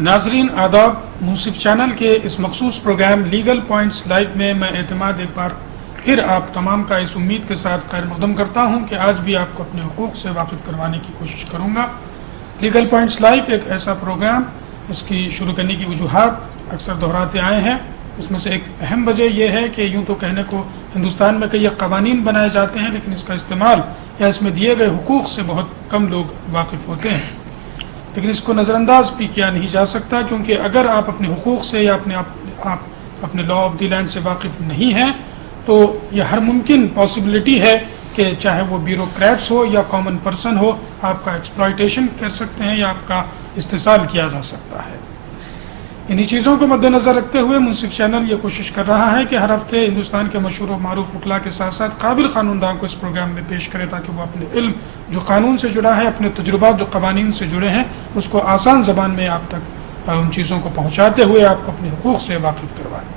ناظرین آداب، منصف چینل کے اس مخصوص پروگرام لیگل پوائنٹس لائیو میں میں اعتماد ایک بار پھر آپ تمام کا اس امید کے ساتھ خیر مقدم کرتا ہوں کہ آج بھی آپ کو اپنے حقوق سے واقف کروانے کی کوشش کروں گا۔ لیگل پوائنٹس لائیو ایک ایسا پروگرام، اس کی شروع کرنے کی وجوہات اکثر دہراتے آئے ہیں۔ اس میں سے ایک اہم وجہ یہ ہے کہ یوں تو کہنے کو ہندوستان میں کئی قوانین بنائے جاتے ہیں، لیکن اس کا استعمال یا اس میں دیے گئے حقوق سے بہت کم لوگ واقف ہوتے ہیں۔ لیکن اس کو نظر انداز بھی کیا نہیں جا سکتا، کیونکہ اگر آپ اپنے حقوق سے یا اپنے لا آف دی لینڈ سے واقف نہیں ہیں تو یہ ہر ممکن پاسبلٹی ہے کہ چاہے وہ بیوروکریٹس ہو یا کامن پرسن ہو، آپ کا ایکسپلائٹیشن کر سکتے ہیں یا آپ کا استحصال کیا جا سکتا ہے۔ انہی چیزوں کو مد نظر رکھتے ہوئے منصف چینل یہ کوشش کر رہا ہے کہ ہر ہفتے ہندوستان کے مشہور و معروف وکلاء کے ساتھ ساتھ قابل قانون داں کو اس پروگرام میں پیش کرے، تاکہ وہ اپنے علم جو قانون سے جڑا ہے، اپنے تجربات جو قوانین سے جڑے ہیں، اس کو آسان زبان میں آپ تک ان چیزوں کو پہنچاتے ہوئے آپ کو اپنے حقوق سے واقف کروائیں۔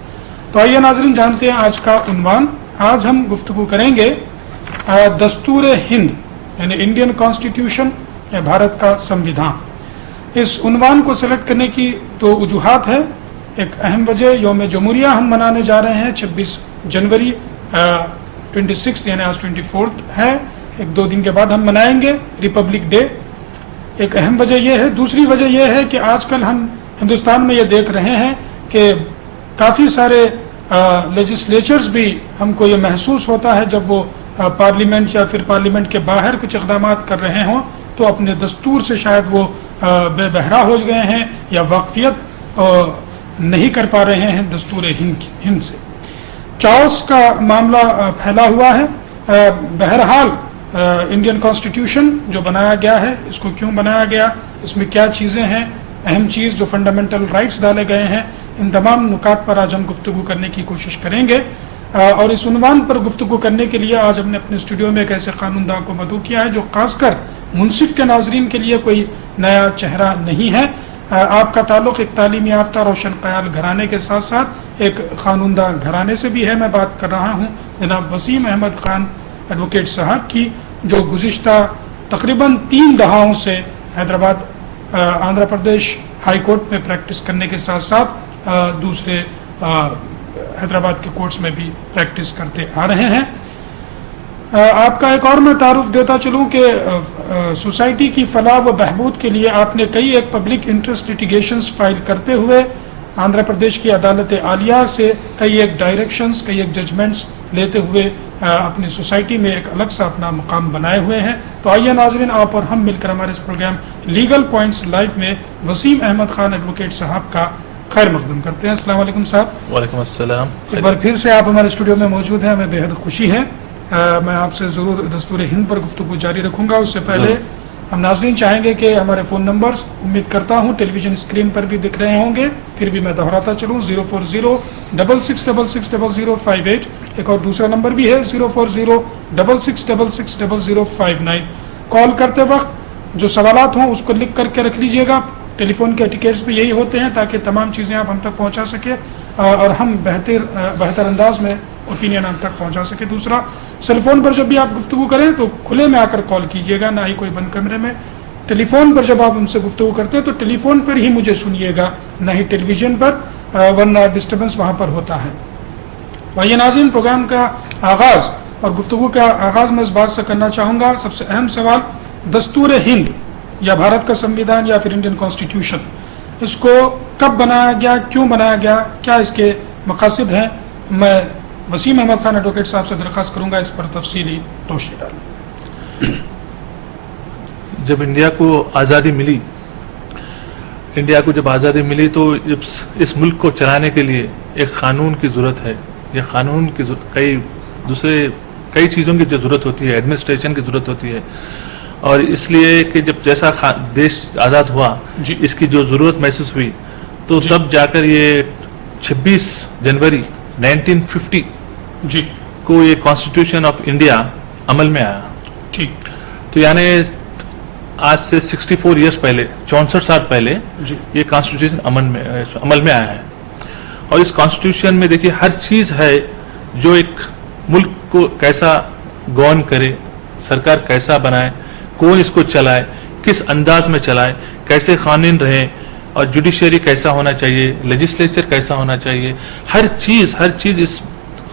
تو آئیے ناظرین جانتے ہیں آج کا عنوان۔ آج ہم گفتگو کریں گے دستور ہند یعنی انڈین کانسٹیٹیوشن یا بھارت کا سمویدھان۔ اس عنوان کو سلیکٹ کرنے کی دو وجوہات ہے۔ ایک اہم وجہ یوم جمہوریہ ہم منانے جا رہے ہیں 26 جنوری 26 یعنی آج 24 ہے، ایک دو دن کے بعد ہم منائیں گے ریپبلک ڈے۔ ایک اہم وجہ یہ ہے۔ دوسری وجہ یہ ہے کہ آج کل ہم ہندوستان میں یہ دیکھ رہے ہیں کہ کافی سارے لیجسلیچرز بھی ہم کو یہ محسوس ہوتا ہے جب وہ پارلیمنٹ یا پھر پارلیمنٹ کے باہر کچھ اقدامات کر رہے ہوں تو اپنے دستور سے شاید وہ بے بہرا ہو گئے ہیں یا واقفیت نہیں کر پا رہے ہیں دستور ہند سے۔ چاؤس کا معاملہ پھیلا ہوا ہے۔ بہرحال انڈین کانسٹیٹیوشن جو بنایا گیا ہے، اس کو کیوں بنایا گیا، اس میں کیا چیزیں ہیں، اہم چیز جو فنڈامنٹل رائٹس ڈالے گئے ہیں، ان تمام نکات پر آج ہم گفتگو کرنے کی کوشش کریں گے۔ اور اس عنوان پر گفتگو کرنے کے لیے آج ہم نے اپنے اسٹوڈیو میں ایک ایسے قانون داں کو مدعو کیا ہے جو خاص کر منصف کے ناظرین کے لیے کوئی نیا چہرہ نہیں ہے۔ آپ کا تعلق ایک تعلیم یافتہ روشن خیال گھرانے کے ساتھ ساتھ ایک قانون داں گھرانے سے بھی ہے۔ میں بات کر رہا ہوں جناب وسیم احمد خان ایڈوکیٹ صاحب کی، جو گزشتہ تقریباً 3 دہائیوں سے حیدرآباد آندھرا پردیش ہائی کورٹ میں پریکٹس کرنے کے ساتھ ساتھ دوسرے حیدرآباد کے کورٹس میں بھی پریکٹس کرتے آ رہے ہیں۔ آپ کا ایک اور میں تعارف دیتا چلوں کہ سوسائٹی کی فلاح و بہبود کے لیے آپ نے کئی ایک پبلک انٹرسٹ لیٹیگیشنز فائل کرتے ہوئے آندھرا پردیش کی عدالت عالیہ سے کئی ایک ڈائریکشنز، کئی ایک ججمنٹس لیتے ہوئے اپنی سوسائٹی میں ایک الگ سا اپنا مقام بنائے ہوئے ہیں۔ تو آئیے ناظرین آپ اور ہم مل کر ہمارے اس پروگرام لیگل پوائنٹس لائیو میں وسیم احمد خان ایڈوکیٹ صاحب کا خیر مقدم کرتے ہیں۔ السلام علیکم صاحب۔ وعلیکم السلام۔ ایک بار پھر سے آپ ہمارے اسٹوڈیو میں موجود ہیں، ہمیں بے حد خوشی ہے۔ میں آپ سے ضرور دستور ہند پر گفتگو جاری رکھوں گا۔ اس سے پہلے ہم ناظرین چاہیں گے کہ ہمارے فون نمبرز امید کرتا ہوں ٹیلی ویژن اسکرین پر بھی دکھ رہے ہوں گے، پھر بھی میں دہراتا چلوں 04066660058، ایک اور دوسرا نمبر بھی ہے 04066660059۔ کال کرتے وقت جو سوالات ہوں اس کو لکھ کر کے رکھ لیجئے گا۔ ٹیلی فون کے ٹکٹس بھی یہی ہوتے ہیں تاکہ تمام چیزیں آپ ہم تک پہنچا سکیں اور ہم بہتر انداز میں اوپینین ہم تک پہنچا سکے۔ دوسرا، سیل فون پر جب بھی آپ گفتگو کریں تو کھلے میں آ کر کال کیجیے گا، نہ ہی کوئی بند کمرے میں۔ ٹیلی فون پر جب آپ ہم سے گفتگو کرتے ہیں تو ٹیلی فون پر ہی مجھے سنیے گا، نہ ہی ٹیلی ویژن پر، ورنہ ڈسٹربنس وہاں پر ہوتا ہے۔ یہ ناظرین پروگرام کا آغاز اور گفتگو کا آغاز میں اس بات سے کرنا چاہوں گا، سب سے اہم سوال دستور ہند یا بھارت کا سمویدھان یا پھر انڈین کانسٹیٹیوشن، اس کو کب بنایا گیا، کیوں بنایا گیا، کیا اس کے مقاصد ہیں؟ میں وسیم احمد خان ایڈوکیٹ صاحب سے درخواست کروں گا اس پر تفصیلی روشنی ڈالیں۔ جب انڈیا کو آزادی ملی تو اس ملک کو چلانے کے لیے ایک قانون کی ضرورت ہے۔ یہ قانون کی کئی چیزوں کی ضرورت ہوتی ہے، ایڈمنسٹریشن کی ضرورت ہوتی ہے، اور اس لیے کہ جب جیسا دیش آزاد ہوا اس کی جو ضرورت محسوس ہوئی تو تب جا کر یہ 26 جنوری 1950 کو یہ کانسٹیٹیوشن آف انڈیا عمل میں آیا۔ تو یعنی آج سے 64 ایئرس پہلے، 64 سال پہلے یہ کانسٹیٹیوشن عمل میں آیا ہے۔ اور اس کانسٹیٹیوشن میں دیکھیے ہر چیز ہے جو ایک ملک کو کیسا گورن کرے، سرکار کیسا بنائے، کون اس کو چلائے، کس انداز میں چلائے، کیسے قانون رہیں، اور جوڈیشری کیسا ہونا چاہیے, لیجسلیچر کیسا ہونا چاہیے, ہر چیز اس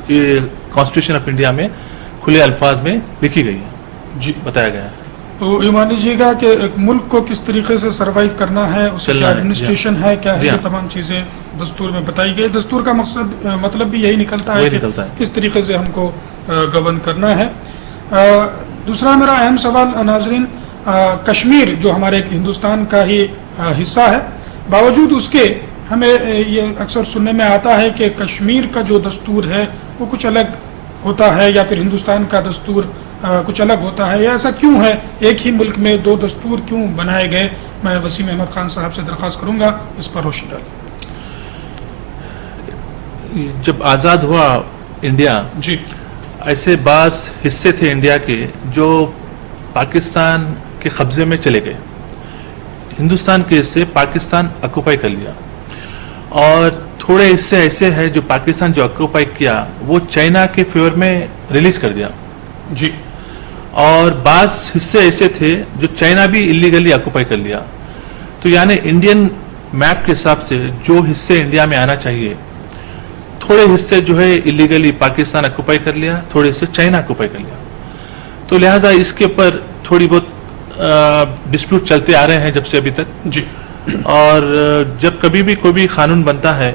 کانسٹیٹیوشن آف انڈیا میں کھلے الفاظ میں لکھی گئی ہے, جی بتایا گیا ہے. تو یہ مان لیجیے گا کہ ایک ملک کو کس طریقے سے سروائیو کرنا ہے, اس کی کیا ایڈمنسٹریشن ہے, کیا ہے, یہ تمام چیزیں دستور میں بتائی گئی. دستور کا مطلب بھی یہی نکلتا ہے کہ کس طریقے سے ہم کو گورن کرنا ہے. دوسرا میرا اہم سوال ناظرین, کشمیر جو ہمارے ایک ہندوستان کا ہی حصہ ہے, باوجود اس کے ہمیں یہ اکثر سننے میں آتا ہے کہ کشمیر کا جو دستور ہے وہ کچھ الگ ہوتا ہے, یا پھر ہندوستان کا دستور کچھ الگ ہوتا ہے, یا ایسا کیوں ہے, ایک ہی ملک میں دو دستور کیوں بنائے گئے؟ میں وسیم احمد خان صاحب سے درخواست کروں گا اس پر روشنی ڈالیں. جب آزاد ہوا انڈیا, جی ایسے بعض حصے تھے انڈیا کے جو پاکستان کے قبضے میں چلے گئے. ہندوستان کے حصے پاکستان آکوپائی کر لیا, اور تھوڑے حصے ایسے ہیں جو پاکستان جو آکوپائی کیا وہ چائنا کے فیور میں ریلیز کر دیا. جی اور بعض حصے ایسے تھے جو چائنا بھی اللیگلی آکوپائی کر لیا. تو یعنی انڈین میپ کے حساب سے جو حصے انڈیا میں آنا چاہیے, تھوڑے حصے جو ہے اللیگلی پاکستان آکوپائی کر لیا, تھوڑے حصے چائنا آکوپائی کر لیا. تو لہٰذا اس کے اوپر تھوڑی بہت ڈسپیوٹ چلتے آ رہے ہیں جب سے ابھی تک. جی اور جب کبھی بھی کوئی بھی قانون بنتا ہے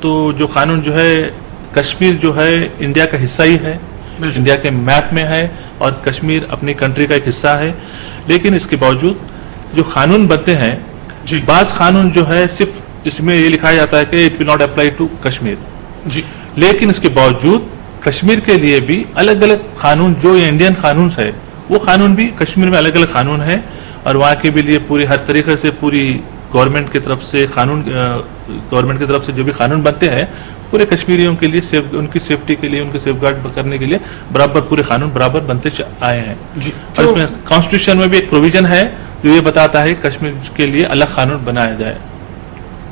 تو جو قانون جو ہے, کشمیر جو ہے انڈیا کا حصہ ہی ہے, انڈیا کے میپ میں ہے, اور کشمیر اپنی کنٹری کا ایک حصہ ہے. لیکن اس کے باوجود جو قانون بنتے ہیں, جی بعض قانون جو ہے صرف اس میں یہ لکھا جاتا ہے کہ it will not apply to Kashmir, جی لیکن اس کے باوجود کشمیر کے لیے بھی الگ الگ قانون, جو یہ انڈین قانون ہے وہ قانون بھی کشمیر میں الگ الگ قانون ہے, اور وہاں کے بھی لیے پوری ہر طریقے سے پوری گورنمنٹ کی طرف سے گورنمنٹ کی طرف سے جو بھی قانون بنتے ہیں پورے کشمیریوں کے لیے, ان کی سیفٹی کے لیے, ان کے سیف گارڈ کرنے کے لیے برابر پورے قانون برابر بنتے آئے ہیں. جی اور اس میں کانسٹیٹیوشن میں بھی ایک پروویژن ہے جو یہ بتاتا ہے کشمیر کے لیے الگ قانون بنایا جائے.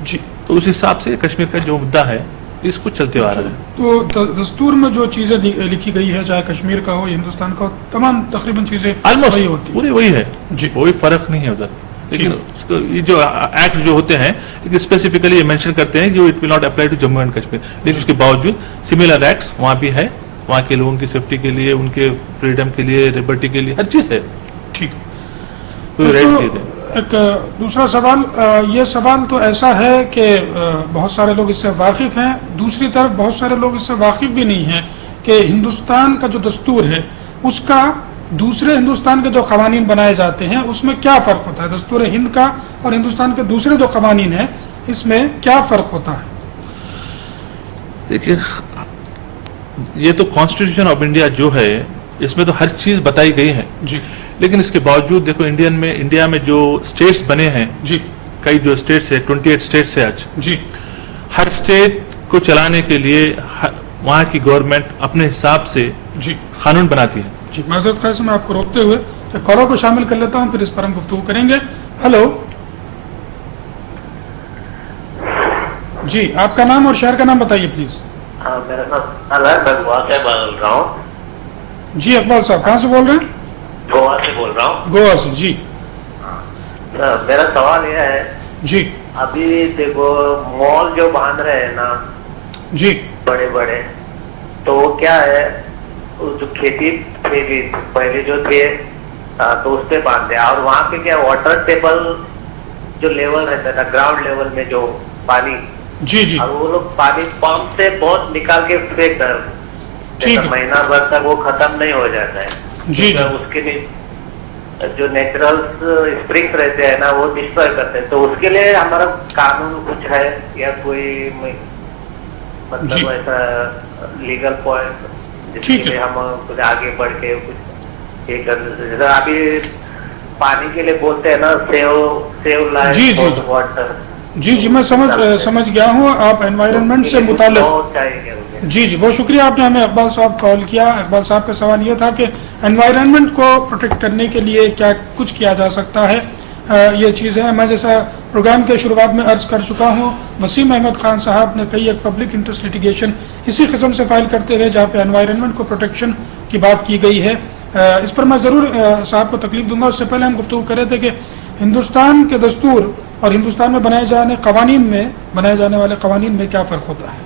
جی تو اس حساب سے کشمیر کا جو مدعا ہے اس کو چلتے آ رہا ہے. تو دستور میں جو چیزیں لکھی گئی ہے, چاہے کشمیر کا ہو یا ہندوستان کا ہو, تمام تقریباً چیزیں آلموسٹ وہی ہوتی ہیں. پورے وہی ہے, جی کوئی فرق نہیں ہے ادھر. لیکن یہ جو ایکٹ جو ہوتے ہیں اسپیسیفکلی یہ مینشن کرتے ہیں جو it will not apply to Jammu and Kashmir, لیکن اس کے باوجود سملر ایکٹس وہاں بھی ہے, وہاں کے لوگوں کی سیفٹی کے لیے, ان کے فریڈم کے لیے, لبرٹی کے لیے, ہر چیز ہے. ٹھیک. کوئی رائٹ چیز ہے. ایک دوسرا سوال, یہ سوال تو ایسا ہے کہ بہت سارے لوگ اس سے واقف ہیں, دوسری طرف بہت سارے لوگ اس سے واقف بھی نہیں ہیں کہ ہندوستان کا جو دستور ہے اس کا دوسرے ہندوستان کے جو قوانین بنائے جاتے ہیں اس میں کیا فرق ہوتا ہے. دستور ہند کا اور ہندوستان کے دوسرے جو قوانین ہیں اس میں کیا فرق ہوتا ہے؟ دیکھیے, یہ تو کانسٹیٹیوشن آف انڈیا جو ہے اس میں تو ہر چیز بتائی گئی ہے. جی لیکن اس کے باوجود دیکھو انڈیا میں جو اسٹیٹس بنے ہیں, جی کئی جو اسٹیٹس ہے 28 اسٹیٹس ہے آج, جی ہر اسٹیٹ کو چلانے کے لیے وہاں کی گورنمنٹ اپنے حساب سے جی قانون بناتی ہے. جی معذرت خواہ سے میں آپ کو روکتے ہوئے کالر کو شامل کر لیتا ہوں, پھر اس پر ہم گفتگو کریں گے. ہلو, جی آپ کا نام اور شہر کا نام بتائیے پلیز. میرا نام میں گوا سے بول رہا ہوں. جی اقبال صاحب کہاں سے بول رہے ہیں؟ گوا سے بول رہا ہوں. گوا سے. جی میرا سوال یہ ہے, جی ابھی دیکھو مال جو باندھ رہے ہیں نا جی بڑے بڑے, تو وہ کیا ہے, جو کھیتی تھی پہلے جو تھے تو اس پہ باندھتے, اور وہاں پہ کیا واٹر ٹیبل جو لیول رہتا تھا گراؤنڈ لیول میں جو پانی, جی جی اور وہ لوگ پانی پمپ سے بہت نکال کے پھینک کر, مہینہ بھر تک وہ ختم نہیں ہو جاتا ہے. جی جی اس کے جو نیچرل اسپرنگس رہتے ہیں نا وہ ڈسٹروائے کرتے ہیں. تو اس کے لیے ہمارا قانون کچھ ہے یا کوئی مطلب ایسا لیگل پوائنٹ جس کے لیے ہم کچھ آگے بڑھ کے کچھ یہ کر دیتے, جیسے ابھی پانی کے لیے بولتے ہیں نا سیو لائف واٹر. جی جی میں سمجھ گیا ہوں, آپ انوائرنمنٹ سے متعلق. جی جی بہت شکریہ, آپ نے ہمیں اقبال صاحب کال کیا. اقبال صاحب کا سوال یہ تھا کہ انوائرنمنٹ کو پروٹیکٹ کرنے کے لیے کیا کچھ کیا جا سکتا ہے. یہ چیز ہے, میں جیسا پروگرام کے شروعات میں عرض کر چکا ہوں, وسیم احمد خان صاحب نے کئی ایک پبلک انٹرسٹ لیٹیگیشن اسی قسم سے فائل کرتے ہوئے جہاں پہ انوائرنمنٹ کو پروٹیکشن کی بات کی گئی ہے. اس پر میں ضرور صاحب کو تکلیف دوں گا. اس سے پہلے ہم گفتگو کر رہے تھے کہ ہندوستان کے دستور اور ہندوستان میں بنائے جانے والے قوانین میں کیا فرق ہوتا ہے؟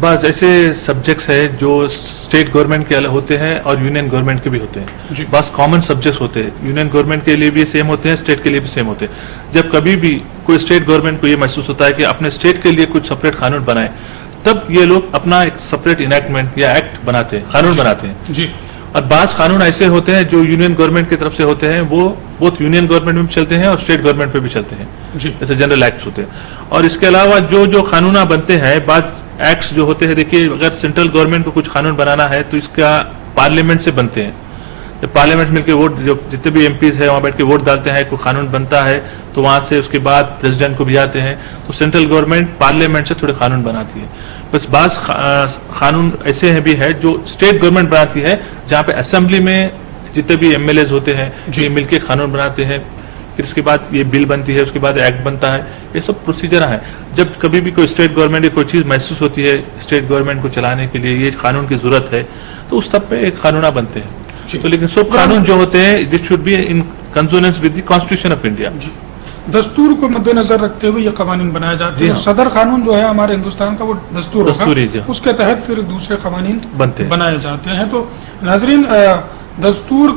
بعض ایسے سبجیکٹس ہیں جو اسٹیٹ گورنمنٹ کے ہوتے ہیں اور یونین گورنمنٹ کے بھی ہوتے ہیں. جی. بعض کامن سبجیکٹس ہوتے ہیں, یونین گورنمنٹ کے لیے بھی سیم ہوتے ہیں, اسٹیٹ کے لیے بھی سیم ہوتے ہیں. جب کبھی بھی کوئی اسٹیٹ گورنمنٹ کو یہ محسوس ہوتا ہے کہ اپنے اسٹیٹ کے لیے کچھ سپریٹ قانون بنائے, تب یہ لوگ اپنا ایک سپریٹ انیکٹمنٹ یا ایکٹ بناتے ہیں, قانون بناتے ہیں. جی. اور بعض قانون ایسے ہوتے ہیں جو یونین گورنمنٹ کی طرف سے ہوتے ہیں, وہ بہت یونین گورنمنٹ میں بھی چلتے ہیں اور اسٹیٹ گورنمنٹ پہ بھی چلتے ہیں, جی. جیسے جنرل ایکٹس ہوتے ہیں. اور اس کے علاوہ جو قانون بنتے ہیں, بعض ایکٹس جو ہوتے ہیں, دیکھیے اگر سینٹرل گورنمنٹ کو کچھ قانون بنانا ہے تو اس کا پارلیمنٹ سے بنتے ہیں. جب پارلیمنٹ مل کے ووٹ, جو جتنے بھی ایم پیز ہیں وہاں بیٹھ کے ووٹ ڈالتے ہیں, کوئی قانون بنتا ہے تو وہاں سے اس کے بعد پریزیڈنٹ کو بھی آتے ہیں, تو سینٹرل گورنمنٹ پارلیمنٹ سے تھوڑے قانون بناتی ہے. بس بعض قانون ایسے ہیں بھی ہے جو اسٹیٹ گورنمنٹ بناتی ہے, جہاں پہ اسمبلی میں جتنے بھی ایم ایل ایز ہوتے ہیں یہ مل کے قانون بناتے ہیں, پھر اس کے بعد یہ بل بنتی ہے, اس کے بعد ایکٹ بنتا ہے. یہ سب پروسیجر ہیں. جب کبھی بھی کوئی اسٹیٹ گورنمنٹ یا کوئی چیز محسوس ہوتی ہے اسٹیٹ گورنمنٹ کو چلانے کے لیے یہ قانون کی ضرورت ہے, تو اس سب پہ ایک قانون بنتے ہیں. تو لیکن سب قانون جو ہوتے ہیں this should be in consonance with the constitution of India. دستور کو مد نظر رکھتے ہوئے یہ قوانین بنائے جاتے ہیں. صدر قانون جو ہے ہمارے ہندوستان کا وہ دستور ہوگا, اس کے تحت پھر دوسرے قوانین بنائے جاتے ہیں. تو ناظرین, دستور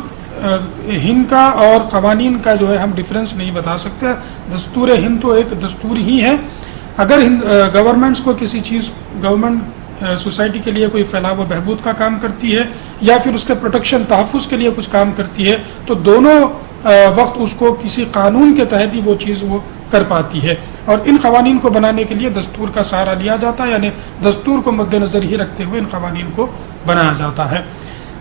ہند کا اور قوانین کا جو ہے ہم ڈفرینس نہیں بتا سکتے. دستور ہند تو ایک دستور ہی ہے. اگر گورنمنٹس کو کسی چیز, گورنمنٹ سوسائٹی کے لیے کوئی فلاح و بہبود کا کام کرتی ہے یا پھر اس کے پروٹیکشن تحفظ کے لیے کچھ کام کرتی ہے, تو دونوں وقت اس کو کسی قانون کے تحت ہی وہ چیز وہ کر پاتی ہے. اور ان قوانین کو بنانے کے لیے دستور کا سہارا لیا جاتا ہے, یعنی دستور کو مد نظر ہی رکھتے ہوئے ان قوانین کو بنایا جاتا ہے.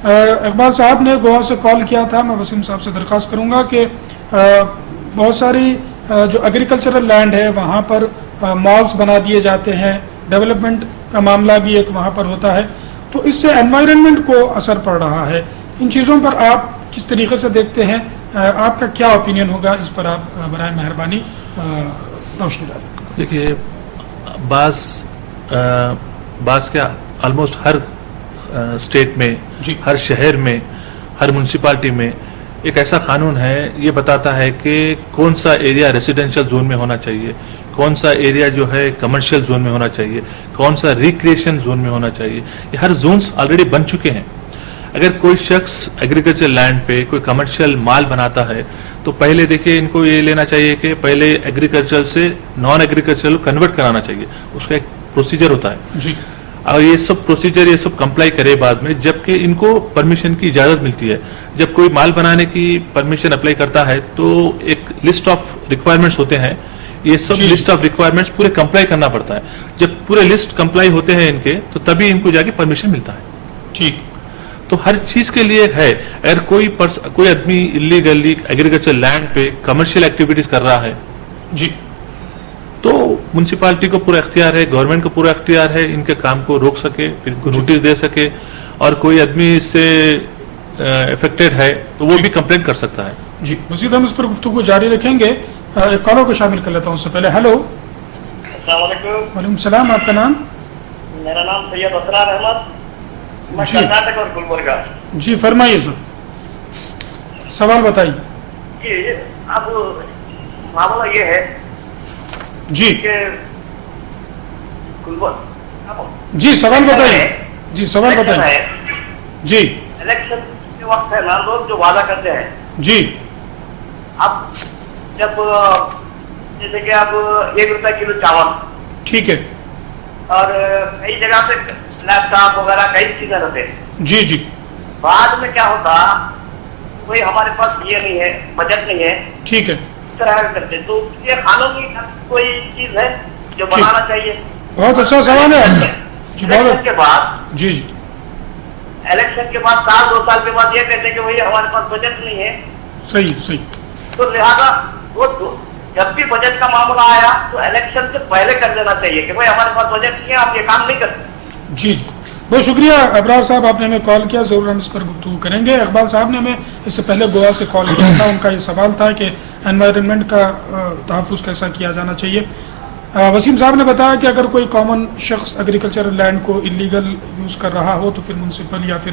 اقبال صاحب نے گوا سے کال کیا تھا. میں وسیم صاحب سے درخواست کروں گا کہ بہت ساری جو ایگریکلچرل لینڈ ہے وہاں پر مالز بنا دیے جاتے ہیں, ڈیولپمنٹ کا معاملہ بھی ایک وہاں پر ہوتا ہے, تو اس سے انوائرنمنٹ کو اثر پڑ رہا ہے. ان چیزوں پر آپ کس طریقے سے دیکھتے ہیں, آپ کا کیا اوپینین ہوگا اس پر, آپ برائے مہربانی روشنی ڈالیں. دیکھیے, بعض کیا آلموسٹ ہر اسٹیٹ میں, ہر شہر میں, ہر میونسپلٹی میں ایک ایسا قانون ہے, یہ بتاتا ہے کہ کون سا ایریا ریزیڈینشیل زون میں ہونا چاہیے, کون سا ایریا جو ہے کمرشل زون میں ہونا چاہیے, کون سا ریکریشن زون میں ہونا چاہیے. یہ ہر زونس آلریڈی بن چکے ہیں. اگر کوئی شخص ایگریکلچر لینڈ پہ کوئی کمرشل مال بناتا ہے تو پہلے دیکھیے ان کو یہ لینا چاہیے کہ پہلے ایگریکلچر سے نان ایگریکلچر کنورٹ کرانا چاہیے. اس کا ایک پروسیجر ہوتا ہے جی, اور یہ سب پروسیجر یہ سب کمپلائی کرے بعد میں, جبکہ ان کو پرمیشن کی اجازت ملتی ہے. جب کوئی مال بنانے کی پرمیشن اپلائی کرتا ہے تو ایک لسٹ آف ریکوائرمنٹس ہوتے ہیں, یہ سب لسٹ آف ریکوائرمنٹس پورے کمپلائی کرنا پڑتا ہے. جب پورے لسٹ کمپلائی ہوتے ہیں ان کے, تو تبھی ان کو جا کے پرمیشن ملتا ہے. ٹھیک. تو ہر چیز کے لیے ہے. اگر کوئی آدمی انلیگلی ایگریکلچر لینڈ پہ کمرشل ایکٹیویٹیز کر رہا ہے جی, تو میونسپلٹی کو پورا اختیار ہے, گورنمنٹ کو پورا اختیار ہے ان کے کام کو روک سکے, پھر ان کو نوٹس دے سکے, اور کوئی آدمی اس سے افیکٹڈ ہے تو وہ بھی کمپلین کر سکتا ہے. جی, مزید ہم اس پر گفتگو جاری رکھیں گے. ایک کالر کو شامل کر لیتا ہوں. اس سے پہلے ہیلو. السلام علیکم. وعلیکم السلام. آپ کا نام؟ میرا نام سید اسرار احمد, میں کرناٹک اور گلبرگہ. جی فرمائیے سر, سوال بتائیے. جی, اب معاملہ یہ ہے جی کہ جی سوال بتائیے. جی سوال بتائیے. جی الیکشن کے وقت ہے نا, لوگ جو وعدہ کرتے ہیں, جی اب جب جیسے کہ اب 1 روپے کلو چاول, ٹھیک ہے, اور کئی جگہ پہ لیپ ٹاپ وغیرہ کئی چیزیں رہتے ہیں. جی جی, بعد میں کیا ہوتا, کوئی ہمارے پاس یہ نہیں ہے, بجٹ نہیں ہے, ٹھیک ہے, اس طرح کرتے. تو یہ قانونی کوئی چیز ہے جو بنانا چاہیے. بہت اچھا سوال ہے. جی بہت الیکشن کے بعد, جی جی الیکشن کے بعد 2 سال کے بعد یہ کہتے ہیں کہ بھائی ہمارے پاس بجٹ نہیں ہے. صحیح صحیح. تو لہٰذا وہ جب بھی بجٹ کا معاملہ آیا تو الیکشن سے پہلے کر دینا چاہیے کہ بھائی ہمارے پاس بجٹ نہیں ہے, آپ یہ کام نہیں کرتے. جی جی, بہت شکریہ ابرار صاحب, آپ نے ہمیں کال کیا. ضرور ہم اس پر گفتگو کریں گے. اقبال صاحب نے ہمیں اس سے پہلے گوا سے کال کیا تھا. ان کا یہ سوال تھا کہ انوائرنمنٹ کا تحفظ کیسا کیا جانا چاہیے. وسیم صاحب نے بتایا کہ اگر کوئی کامن شخص ایگریکلچر لینڈ کو انلیگل یوز کر رہا ہو تو پھر میونسپل یا پھر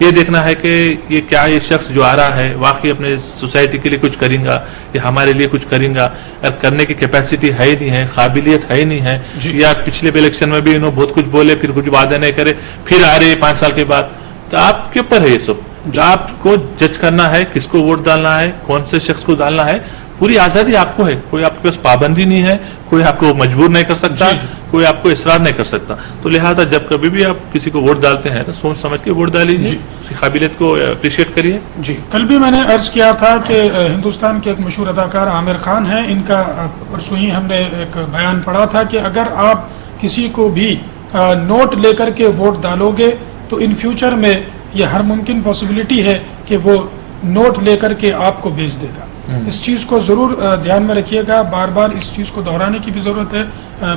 یہ دیکھنا ہے کہ یہ کیا یہ شخص جو آ رہا ہے واقعی اپنے سوسائٹی کے لیے کچھ کریں گا یا ہمارے لیے کچھ کریں گا. اگر کرنے کی کیپیسٹی ہے نہیں ہے, قابلیت ہے نہیں ہے, یا پچھلے الیکشن میں بھی انہوں بہت کچھ بولے پھر کچھ وعدے نہیں کرے پھر آ رہے 5 سال کے بعد, تو آپ کے اوپر ہے یہ سب. جو آپ کو جج کرنا ہے کس کو ووٹ ڈالنا ہے, کون سے شخص کو ڈالنا ہے, پوری آزادی آپ کو ہے. کوئی آپ کے پاس پابندی نہیں ہے, کوئی آپ کو مجبور نہیں کر سکتا, کوئی آپ کو اصرار نہیں کر سکتا. تو لہٰذا جب کبھی بھی آپ کسی کو ووٹ ڈالتے ہیں تو سوچ سمجھ کے ووٹ ڈالیے, اس کی قابلیت کو اپریشیٹ کریے. جی, کل بھی میں نے عرض کیا تھا کہ ہندوستان کے ایک مشہور اداکار عامر خان ہیں, ان کا پرسوں ہی ہم نے ایک بیان پڑھا تھا کہ اگر آپ کسی کو بھی نوٹ لے کر کے ووٹ ڈالو گے تو ان فیوچر میں یہ ہر ممکن پاسبلٹی ہے کہ وہ نوٹ لے کر کے آپ کو بیچ دے گا. اس چیز کو ضرور دھیان میں رکھیے گا, بار بار اس چیز کو دہرانے کی بھی ضرورت ہے,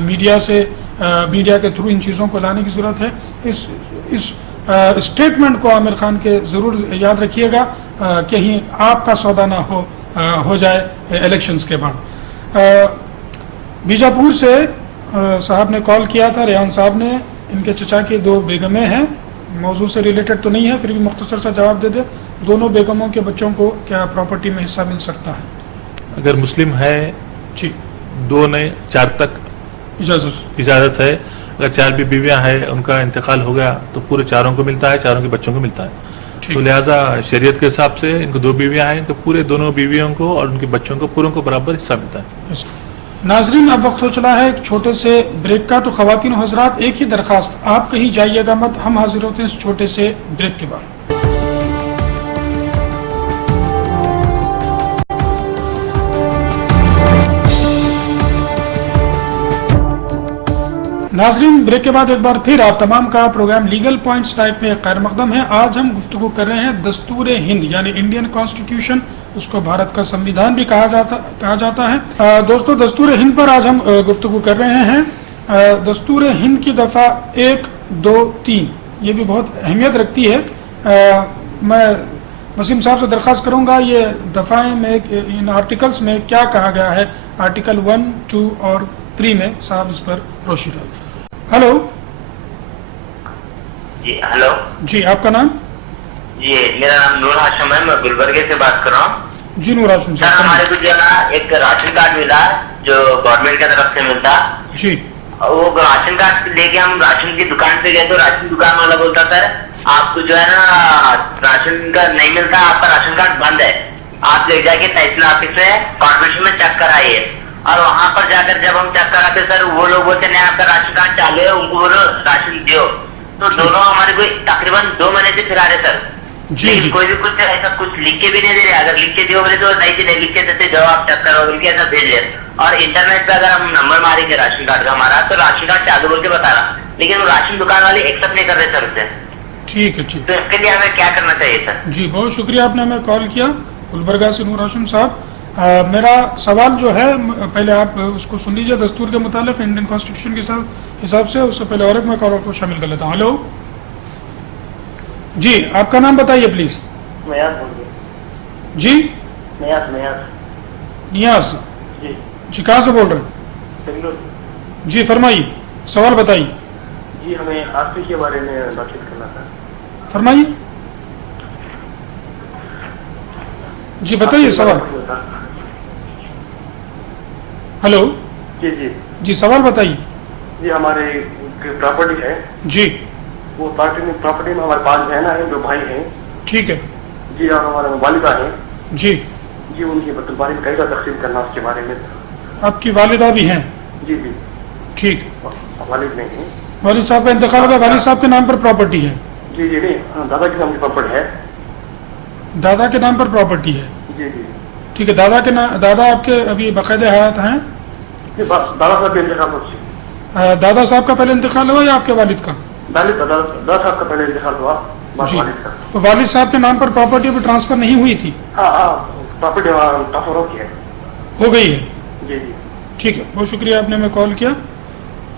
میڈیا کے تھرو ان چیزوں کو لانے کی ضرورت ہے. اس اسٹیٹمنٹ کو عامر خان کے ضرور یاد رکھیے گا, کہیں آپ کا سودا نہ ہو جائے الیکشنز کے بعد. بیجاپور سے صاحب نے کال کیا تھا, ریحان صاحب نے, ان کے چچا کی 2 بیگمیں ہیں, موضوع سے ریلیٹڈ تو نہیں ہے پھر بھی مختصر سا جواب دے دے. دونوں بیگموں کے بچوں کو کیا پراپرٹی میں حصہ مل سکتا ہے؟ اگر مسلم ہے جی 2 نہیں 4 تک اجازت ہے. اگر 4 بھی بیویاں ہیں ان کا انتقال ہو گیا تو پورے 4 کو ملتا ہے, 4 کے بچوں کو ملتا ہے. تو لہٰذا شریعت کے حساب سے ان کو 2 بیویاں ہیں تو پورے دونوں بیویوں کو اور ان کے بچوں کو پوروں کو برابر حصہ ملتا ہے. ناظرین, اب وقت ہو چلا ہے ایک چھوٹے سے بریک کا. تو خواتین و حضرات, ایک ہی درخواست, آپ کہیں جائیے گا مت, ہم حاضر ہوتے ہیں اس چھوٹے سے بریک کے بعد. ناظرین, بریک کے بعد ایک بار پھر آپ تمام کا پروگرام لیگل پوائنٹس لائف میں خیر مقدم ہے. آج ہم گفتگو کر رہے ہیں دستور ہند یعنی انڈین کانسٹیٹیوشن, اس کو بھارت کا سمویدھان بھی کہا جاتا ہے. دوستو, دستور ہند پر آج ہم گفتگو کر رہے ہیں. دستور ہند کی دفعہ 1, 2, 3 یہ بھی بہت اہمیت رکھتی ہے. میں وسیم صاحب سے درخواست کروں گا یہ دفعیں میں ان آرٹیکلس میں کیا کہا گیا ہے, آرٹیکل 1, 2 اور 3 میں صاحب اس پر روشنی ڈالیں. ہلو جی, ہلو جی, آپ کا نام؟ جی, میرا نام نور ہاشم ہے, میں گلبرگے سے بات کر رہا ہوں. جی نور ہاشم سر, صاحب, ہمارے کو جو ہے نا ایک راشن کارڈ ملا جو گورنمنٹ کی طرف سے ملتا. جی, وہ راشن کارڈ لے کے ہم راشن کی دکان پہ گئے تو راشن دکان والا بولتا سر آپ کو جو ہے نا راشن کا نہیں ملتا, آپ کا راشن کارڈ بند ہے, آپ لے جا کے تحصیل آفس میں کارپوریشن میں چیک کرائیے. اور وہاں پر جا کر جب ہم چیک کراتے سر وہ لوگ بولتے نہیں آپ کا راشن کارڈ چالو ہے, ان کو بولو راشن دیو. تو دونوں ہمارے کو تقریباً 2 مہینے سے پھرا رہے سر. جی, کوئی بھی کچھ ایسا کچھ لکھ کے بھی نہیں دے رہے. اگر لکھ کے دیو بولے تو نہیں دے, لکھ کے دیتے جاؤ آپ چیک کرو بول کے ایسا بھیج رہے. اور انٹرنیٹ پہ اگر ہم نمبر ماریں گے راشن کارڈ کا ہمارا تو راشن کارڈ چالو بول کے بتا رہا, لیکن وہ راشن دکان والے ایکسپٹ نہیں کر رہے سر اسے. ٹھیک ہے, ٹھیک. تو اس کے لیے ہمیں کیا کرنا چاہیے سر؟ جی, بہت شکریہ, آپ نے ہمیں کال کیا گلبرگہ سے نور ہاشم صاحب. میرا سوال جو ہے پہلے آپ اس کو سن لیجیے دستور کے متعلق انڈین کانسٹیٹیوشن کے حساب سے. اس سے پہلے اور ایک میں کال کو شامل کر لیتا ہوں. ہلو جی, آپ کا نام بتائیے پلیز. جی, نیاز جی, کہاں سے بول رہے ہیں؟ جی فرمائیے, سوال بتائیے. جی, ہمیں آرسی کے بارے میں بات چیت کرنا تھا. فرمائیے. جی بتائیے سوال. ہلو جی جی جی, سوال بتائیے. جی, ہمارے پراپرٹی ہے جی, وہ پراپرٹی میں ہمارے 5 بہن ہیں, 2 بھائی ہیں. ٹھیک ہے. جی, اور ہمارے والدہ ہیں. جی جی, ان کی باری میں کیسا تقسیم کرنا اس کے بارے میں. آپ کی والدہ بھی ہیں؟ جی جی, ٹھیک. والد نہیں ہیں. والد صاحب کا انتقال ہوا, والد صاحب کے نام پر پراپرٹی ہے؟ جی جی, نہیں, دادا کے نام کی پراپرٹی ہے. دادا کے نام پر پراپرٹی ہے. جی جی, ٹھیک ہے. دادا آپ کے ابھی باقاعدہ حیات ہیں؟ دادا صاحب کا انتقال ہوا. دادا صاحب کا پہلے انتقال ہوا یا آپ کے والد کا؟ دادا صاحب کا پہلے انتقال ہوا, جی, والد کا. تو والد صاحب کے نام پر پراپرٹی ابھی ٹرانسفر نہیں ہوئی تھی؟ ہاں ہاں, پراپرٹی ٹرانسفر ہو گئی ہے. ہو گئی ہے. جی جی, ٹھیک ہے, بہت شکریہ, آپ نے ہمیں کال کیا.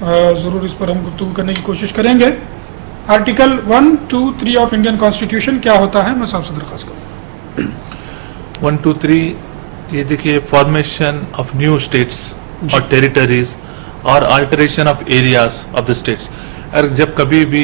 ضرور اس پر ہم گفتگو کرنے کی کوشش کریں گے. آرٹیکل 1, 2, 3 آف انڈین کانسٹیٹیوشن کیا ہوتا ہے, میں صاحب سے درخواست کروں. 1, 2, 3 یہ دیکھیے فارمیشن آف نیو اسٹیٹس اور ٹیریٹریز اور alteration of areas of the states. اگر جب کبھی بھی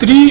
3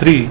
3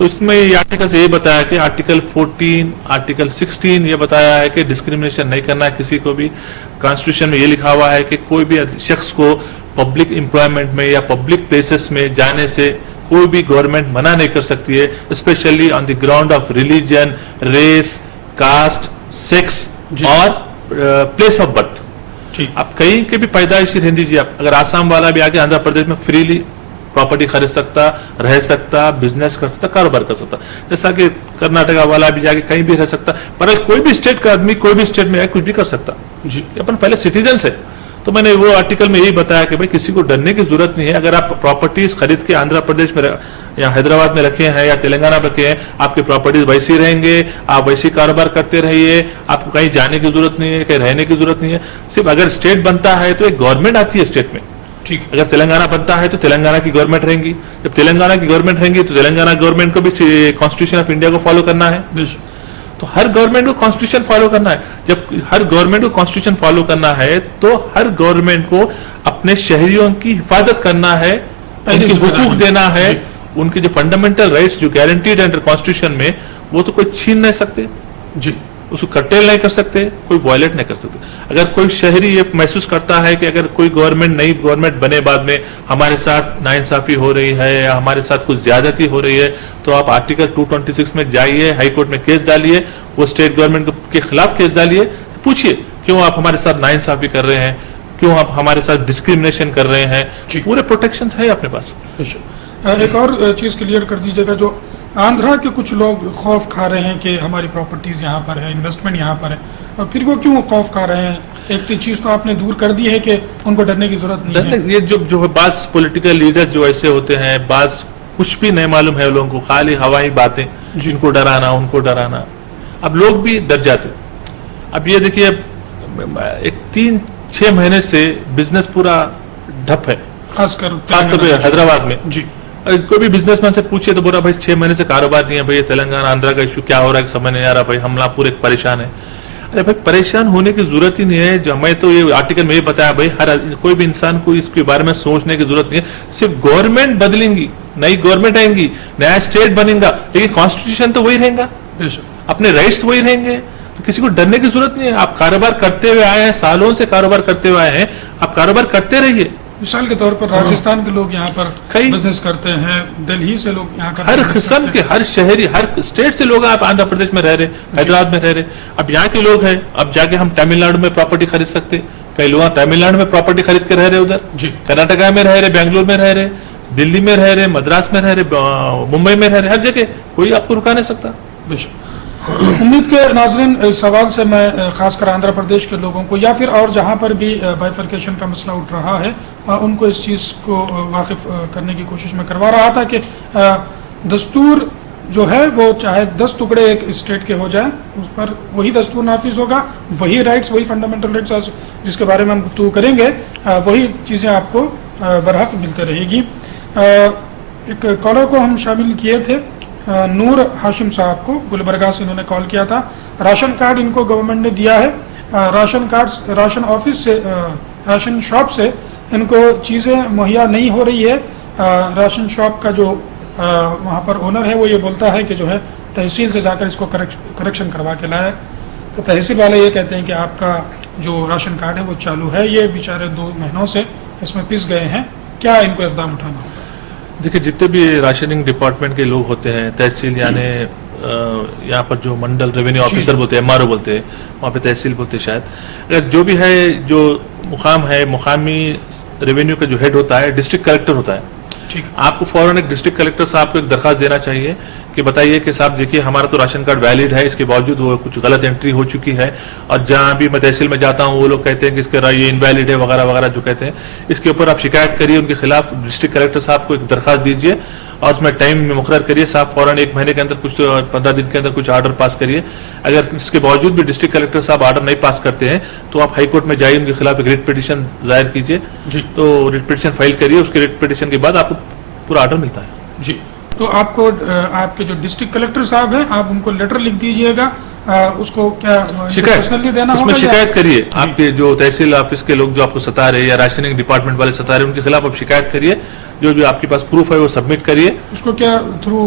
تو اس میں یہ آرٹیکل سے یہ بتایا کہ آرٹیکل 14 آرٹیکل 16 یہ بتایا ہے کہ ڈسکریمنیشن نہیں کرنا ہے کسی کو بھی. کانسٹیٹیوشن میں یہ لکھا ہوا ہے کہ کوئی بھی شخص کو پبلک امپلائمنٹ میں یا پبلک پلیسز میں جانے سے کوئی بھی گورنمنٹ منع نہیں کر سکتی ہے, especially on the ground of religion, race, caste, sex اور پلیس آف برتھ. اب کہیں کے بھی پیدائشی رہن دیجیے, اگر آسام والا بھی آگے آندھرا پردیش میں فریلی پراپرٹی خرید سکتا, رہ سکتا, بزنس کر سکتا, کاروبار کر سکتا, جیسا کہ کرناٹکا والا بھی جا کے کہیں بھی رہ سکتا. پر کوئی بھی اسٹیٹ کا آدمی کوئی بھی اسٹیٹ میں کچھ بھی کر سکتا جی, اپن پہلے سٹیزنس ہے. تو میں نے وہ آرٹیکل میں یہی بتایا کہ بھائی کسی کو ڈرنے کی ضرورت نہیں ہے. اگر آپ پراپرٹیز خرید کے آندھرا پردیش میں یا حیدرآباد میں رکھے ہیں یا تلنگانہ میں رکھے ہیں, آپ کی پراپرٹیز ویسی رہیں گے, آپ ویسی کاروبار کرتے رہیے, آپ کو کہیں جانے کی ضرورت نہیں ہے, کہیں رہنے کی ضرورت نہیں ہے. صرف اگر اسٹیٹ بنتا ہے تو ایک گورنمنٹ آتی ہے اسٹیٹ میں. اگر تلنگانہ بنتا ہے تو تلنگانہ کی گورنمنٹ رہیں گی. جب تلنگانہ کی گورنمنٹ رہیں گی تو تلنگانہ گورنمنٹ کو بھی کانسٹیٹیوشن آف انڈیا کو فالو کرنا ہے. تو ہر گورنمنٹ کو کانسٹیٹیوشن فالو کرنا ہے. جب ہر گورنمنٹ کو کانسٹیٹیوشن فالو کرنا ہے تو ہر گورنمنٹ کو اپنے شہریوں کی حفاظت کرنا ہے, ان کے حقوق دینا ہے, ان کے جو فنڈامنٹل رائٹس جو گارنٹیڈ انڈر کانسٹیٹیوشن میں وہ تو کوئی چھین نہیں سکتے جی, اس کو کرٹیل نہیں کر سکتے, کوئی وائلیٹ نہیں کر سکتے. اگر کوئی شہری یہ محسوس کرتا ہے کہ اگر کوئی گورنمنٹ نئی گورنمنٹ بنے بعد میں ہمارے ساتھ ناانصافی ہو رہی ہے یا ہمارے ساتھ کچھ زیادتی ہو رہی ہے, تو آپ آرٹیکل 226 میں جائیے, ہائی کورٹ میں کیس ڈالیے, وہ اسٹیٹ گورنمنٹ کے خلاف کیس ڈالیے, پوچھیے کیوں آپ ہمارے ساتھ ناانصافی کر رہے ہیں, کیوں آپ ہمارے ساتھ ڈسکریمنیشن کر رہے ہیں. پورے پروٹیکشن ہے اپنے پاس. ایک اور چیز کلیئر کر دیجیے گا, جو آندھرا کے کچھ لوگ خوف کھا رہے ہیں کہ ہماری پراپرٹیز یہاں پر ہے, انویسٹمنٹ یہاں پر ہے, اور پھر وہ کیوں خوف کھا رہے ہیں؟ ایک چیز تو آپ نے دور کر دی ہے کہ ان کو ڈرنے کی ضرورت نہیں ہے. یہ جو بعض پولیٹیکل لیڈر جو ایسے ہوتے ہیں, بعض کچھ بھی نہیں معلوم ہے لوگوں کو, خالی ہوائی باتیں, جن کو ڈرانا ان کو ڈرانا, اب لوگ بھی ڈر جاتے. اب یہ دیکھیے ایک 3-6 مہینے سے بزنس پورا ڈھپ ہے, خاص طور پہ حیدرآباد میں جی. کوئی بھی بزنس مین سے پوچھے تو بولا بھائی 6 مہینے سے کاروبار نہیں ہے, بھائی تلنگانہ آندھرا کا ایشو کیا ہو رہا ہے سمجھ نہیں آ رہا, بھائی ہم لوگ پورے پریشان ہیں. ارے بھائی پریشان ہونے کی ضرورت ہی نہیں ہے. جو میں تو یہ آرٹیکل میں یہ بتایا بھائی ہر کوئی بھی انسان کو اس کے بارے میں سوچنے کی ضرورت نہیں ہے. صرف گورنمنٹ بدلیں گی, نئی گورنمنٹ آئیں گی, نیا اسٹیٹ بنے گا, لیکن کانسٹیٹیوشن تو وہی رہے گا, اپنے رائٹس وہی رہیں گے. تو کسی کو ڈرنے کی ضرورت نہیں ہے. آپ کاروبار کرتے ہوئے آئے ہیں, سالوں سے کاروبار کرتے ہوئے آئے ہیں, آپ کاروبار کرتے رہیے. مثال کے طور پر راجستھان کے لوگ یہاں پر بزنس کرتے ہیں, دلہی سے لوگ یہاں کا ہر قسم کے, ہر شہری, ہر اسٹیٹ سے لوگ آپ آندھرا پردیش میں رہ رہے, حیدرآباد میں رہ رہے. اب یہاں کے لوگ ہیں, اب جا کے ہم تمل ناڈو میں پراپرٹی خرید سکتے. کئی لوگ تمل ناڈو میں پراپرٹی خرید کے رہ رہے, ادھر کرناٹکا میں رہ رہے, بنگلور میں رہ رہے, دلی میں رہ رہے, مدراس میں رہ رہے, ممبئی میں رہ رہے, ہر جگہ کوئی آپ کو رکا نہیں سکتا. امید کے ناظرین, اس سوال سے میں خاص کر آندھرا پردیش کے لوگوں کو یا پھر اور جہاں پر بھی بائیفرکیشن کا مسئلہ اٹھ رہا ہے ان کو اس چیز کو واقف کرنے کی کوشش میں کروا رہا تھا کہ دستور جو ہے وہ چاہے 10 ٹکڑے ایک اسٹیٹ کے ہو جائیں, اس پر وہی دستور نافذ ہوگا, وہی رائٹس, وہی فنڈامنٹل رائٹس جس کے بارے میں ہم گفتگو کریں گے, وہی چیزیں آپ کو برحق ملتے رہے گی. ایک کالر کو ہم شامل کیے تھے, نور ہاشم صاحب کو, گلبرگہ سے انہوں نے کال کیا تھا. راشن کارڈ ان کو گورنمنٹ نے دیا ہے, راشن آفس سے, راشن شاپ سے ان کو چیزیں مہیا نہیں ہو رہی ہے. راشن شاپ کا جو وہاں پر اونر ہے وہ یہ بولتا ہے کہ جو ہے تحصیل سے جا کر اس کو کریکشن کروا کے لائے. تو تحصیل والے یہ کہتے ہیں کہ آپ کا جو راشن کارڈ ہے وہ چالو ہے. یہ بیچارے 2 مہینوں سے اس میں پس گئے ہیں, کیا ان کو اقدام اٹھانا ہوگا؟ دیکھیے جتنے بھی راشننگ ڈپارٹمنٹ کے لوگ ہوتے ہیں, تحصیل یعنی یہاں پر جو منڈل ریونیو آفیسر بولتے ہیں, MRO بولتے ہیں, وہاں پہ تحصیل بولتے ہیں شاید, اگر جو بھی ہے جو مقام ہے, مقامی ریونیو کا جو ہیڈ ہوتا ہے ڈسٹرکٹ کلیکٹر ہوتا ہے. آپ کو فوراً ایک ڈسٹرکٹ کلیکٹر صاحب کو ایک درخواست دینا چاہیے کہ بتائیے کہ صاحب دیکھیے ہمارا تو راشن کارڈ ویلڈ ہے, اس کے باوجود وہ کچھ غلط انٹری ہو چکی ہے, اور جہاں بھی میں تحصیل میں جاتا ہوں وہ لوگ کہتے ہیں کہ اس کا یہ انویلڈ ہے وغیرہ وغیرہ جو کہتے ہیں. اس کے اوپر آپ شکایت کریے, ان کے خلاف ڈسٹرکٹ کلیکٹر صاحب کو ایک درخواست دیجیے اور اس میں ٹائم میں مقرر کریے صاحب, فوراً 1 مہینے کے اندر کچھ 15 دن کے اندر کچھ آرڈر پاس کریے. اگر اس کے باوجود بھی ڈسٹرکٹ کلیکٹر صاحب آرڈر نہیں پاس کرتے ہیں تو آپ ہائی کورٹ میں جائیے, ان کے خلاف ایک ریٹ پٹیشن دائر کیجیے. تو ریٹ پٹیشن فائل کریے, اس کے ریٹ پٹیشن کے بعد آپ کو پورا آرڈر ملتا ہے. جی, تو آپ کو آپ کے جو ڈسٹرکٹ کلیکٹر صاحب ہیں آپ ان کو لیٹر لکھ دیجئے گا, اس کو کیا پرسنلی دینا ہوگا, اس میں شکایت کریے. آپ کے جو تحصیل آفس کے لوگ جو آپ کو ستا رہے یا راشننگ ڈپارٹمنٹ والے ستا رہے ان کے خلاف آپ شکایت کریے, جو آپ کے پاس پروف ہے وہ سبمٹ کریے. اس کو کیا تھرو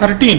13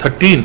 13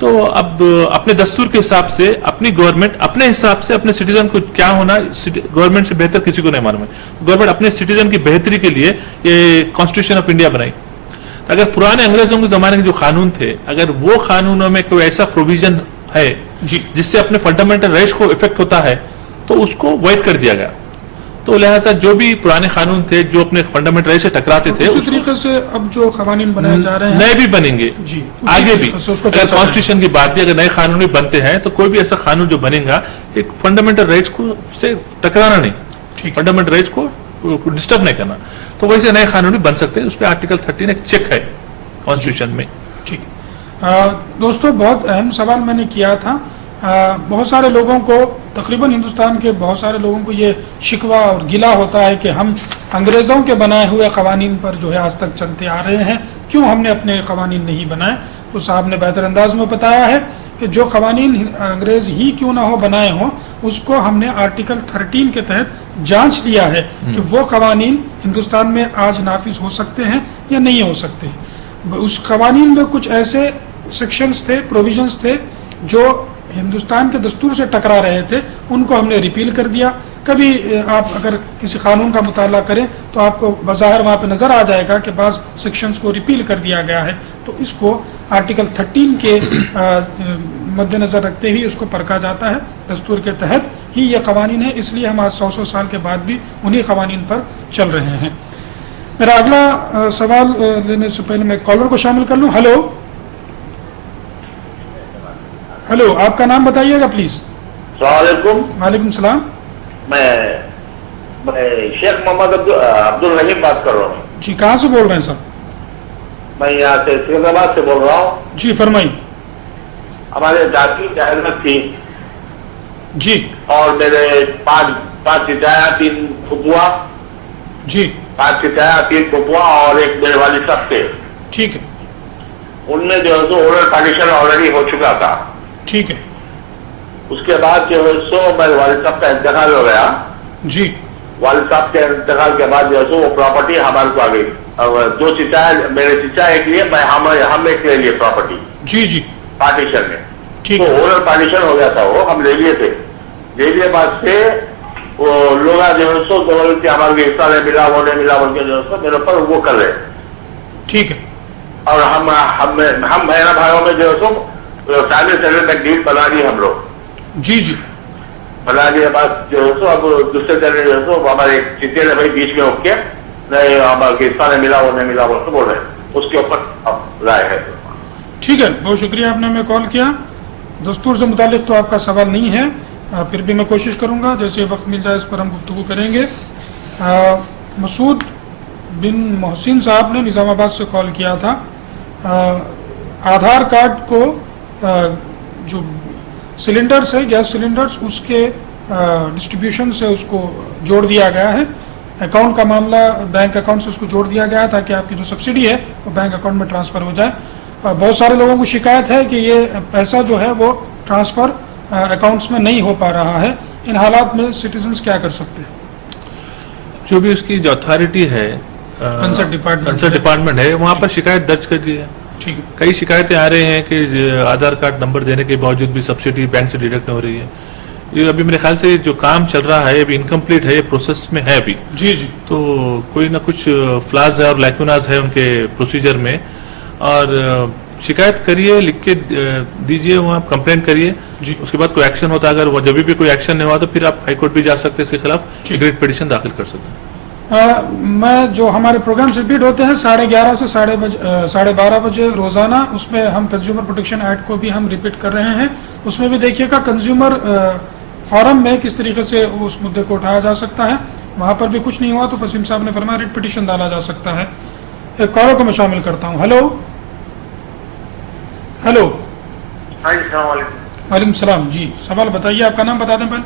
تو اب اپنے دستور کے حساب سے اپنی گورنمنٹ اپنے حساب سے اپنے سٹیزن کو کیا ہونا گورنمنٹ سے بہتر کسی کو نہیں معلوم ہے. گورنمنٹ اپنے سٹیزن کی بہتری کے لیے یہ کانسٹیٹیوشن آف انڈیا بنائی. اگر پرانے انگریزوں کے زمانے کے جو قانون تھے اگر وہ قانونوں میں کوئی ایسا پروویژن ہے جس سے اپنے فنڈامنٹل رائٹس کو افیکٹ ہوتا ہے تو اس کو وائڈ کر دیا گیا. تو لہٰذا جو بھی پرانے قانون تھے جو اپنے فنڈامنٹل رائٹ سے ٹکراتے تھے اسی طریقے سے اب جو قوانین بنائے جا رہے ہیں نئے بھی بنیں گے جی آگے بھی. اگر کانسٹیٹیوشن کی بات بھی اگر نئے قانون بھی بنتے ہیں تو کوئی بھی ایسا قانون جو بنے گا ایک فنڈامنٹل رائٹس کو سے ٹکرانا نہیں, فنڈامنٹل رائٹس کو ڈسٹرب نہیں کرنا. تو ویسے نئے قانون بھی بن سکتے ہیں. اس پہ آرٹیکل 13 ایک چیک ہے کانسٹیٹیوشن میں. ٹھیک. دوستوں بہت اہم سوال میں نے کیا تھا. بہت سارے لوگوں کو تقریباً ہندوستان کے بہت سارے لوگوں کو یہ شکوہ اور گلہ ہوتا ہے کہ ہم انگریزوں کے بنائے ہوئے قوانین پر جو ہے آج تک چلتے آ رہے ہیں, کیوں ہم نے اپنے قوانین نہیں بنائے. تو صاحب نے بہتر انداز میں بتایا ہے کہ جو قوانین انگریز ہی کیوں نہ ہو بنائے ہوں اس کو ہم نے آرٹیکل 13 کے تحت جانچ لیا ہے کہ وہ قوانین ہندوستان میں آج نافذ ہو سکتے ہیں یا نہیں ہو سکتے. اس قوانین میں کچھ ایسے سیکشنز تھے, پروویژنز تھے جو ہندوستان کے دستور سے ٹکرا رہے تھے, ان کو ہم نے ریپیل کر دیا. کبھی آپ اگر کسی قانون کا مطالعہ کریں تو آپ کو بظاہر وہاں پہ نظر آ جائے گا کہ بعض سیکشنز کو ریپیل کر دیا گیا ہے. تو اس کو آرٹیکل 13 کے مد نظر رکھتے ہی اس کو پرکھا جاتا ہے. دستور کے تحت ہی یہ قوانین ہیں, اس لیے ہم آج 100 سال کے بعد بھی انہی قوانین پر چل رہے ہیں. میرا اگلا سوال لینے سے پہلے میں کالر کو شامل کر لوں. ہلو ہلو, آپ کا نام بتائیے گا پلیز. السلام علیکم. وعلیکم السلام. میں شیخ محمد عبد الرحیم بات کر رہا ہوں. جی کہاں سے بول رہے ہیں صاحب؟ میں یہاں سے سکندرآباد سے بول رہا ہوں. جی فرمائیے. ہمارے ذاتی جائیداد تھی جی, اور میرے پانچ چچایا 3 پھپھوا. جی 5 چچایا 3 پھپھوا اور ایک میرے والد صاحب تھے. ٹھیک ہے. ان میں جو ہے سو اورل پارٹیشن آلریڈی ہو چکا تھا. ٹھیک ہے. اس کے بعد جو ہے سو میرے والد صاحب کا انتقال ہو گیا. جی والد صاحب کے انتقال کے بعد جو ہے سو وہ پراپرٹی ہمارے کو آ گئی. 2 چچا میرے چچا ایک لیے, ہم ایک لے لیے پراپرٹی. جی جی پارٹیشن میں. ٹھیک تو ہے. اورل پارٹیشن ہو گیا تھا, وہ ہم لے لیے تھے. لے لیے بعد سے وہ لوگ جو ہے سو ہمارے کو حصہ نہیں ملا, وہ نہیں ملا بول کے جو ہے سو میرے اوپر وہ کر رہے. ٹھیک ہے. اور ہم بہن بھائیوں میں جو ہے سو فیملی سیٹلمنٹ ڈیل بنا لی ہم لوگ. جی جی بنا لیے بعد جو ہے سو اب دوسرے دن جو ہے سو ہمارے چچے نے بھائی بیچ میں اٹھ کے نہیں ہمارے کو حصہ نہیں ملا, وہ نہیں ملا بول کے بول رہے. اس کے اوپر اب رائے ہے. ٹھیک ہے, بہت شکریہ آپ نے ہمیں کال کیا. دستور سے متعلق تو آپ کا سوال نہیں ہے, پھر بھی میں کوشش کروں گا جیسے وقت مل جائے اس پر ہم گفتگو کریں گے. مسعود بن محسن صاحب نے نظام آباد سے کال کیا تھا. آدھار کارڈ کو جو سلنڈرز ہے, گیس سلنڈرز, اس کے ڈسٹریبیوشن سے اس کو جوڑ دیا گیا ہے. اکاؤنٹ کا معاملہ بینک اکاؤنٹ سے اس کو جوڑ دیا گیا تاکہ آپ کی جو سبسڈی ہے وہ بینک اکاؤنٹ میں ٹرانسفر ہو جائے. بہت سارے لوگوں کو شکایت ہے کہ یہ پیسہ جو ہے وہ ٹرانسفر اکاؤنٹس میں نہیں ہو پا رہا ہے. ان حالات میں سٹیزنز کیا کر سکتے ہیں؟ جو بھی اس کی جو اتھارٹی ہے کنسرٹ ڈپارٹمنٹ ہے وہاں پر شکایت درج کر دی ہے. ٹھیک ہے. کئی شکایتیں آ رہے ہیں کہ آدھار کارڈ نمبر دینے کے باوجود بھی سبسڈی بینک سے ڈیڈکٹ ہو رہی ہے. یہ ابھی میرے خیال سے جو کام چل رہا ہے ابھی انکمپلیٹ ہے, یہ پروسیس میں ہے ابھی. جی جی تو کوئی نہ کچھ فلاز ہے اور لیکوناز ہے ان کے پروسیجر میں. اور شکایت کریے, لکھ کے دیجئے, وہاں کمپلین کریے. جی اس کے بعد کوئی ایکشن ہوتا ہے, اگر وہ جب بھی کوئی ایکشن نہیں ہوا تو پھر آپ ہائی کورٹ بھی جا سکتے ہیں, اس کے خلاف ریٹ پیٹیشن داخل کر سکتے ہیں. میں جو ہمارے پروگرامز ریپیٹ ہوتے ہیں 11:30 سے 12:30 بجے روزانہ, اس میں ہم کنزیومر پروٹیکشن ایکٹ کو بھی ہم ریپیٹ کر رہے ہیں. اس میں بھی دیکھیے گا کنزیومر فورم میں کس طریقے سے اس مدعے کو اٹھایا جا سکتا ہے. وہاں پر بھی کچھ نہیں ہوا تو فسیم صاحب نے فرمایا ریٹ پٹیشن ڈالا جا سکتا ہے. ایک کالر کو میں شامل کرتا ہوں. Hello hello. ہاں جی السلام علیکم. وعلیکم السلام. جی سوال بتائیے, آپ کا نام بتا دیں پہلے.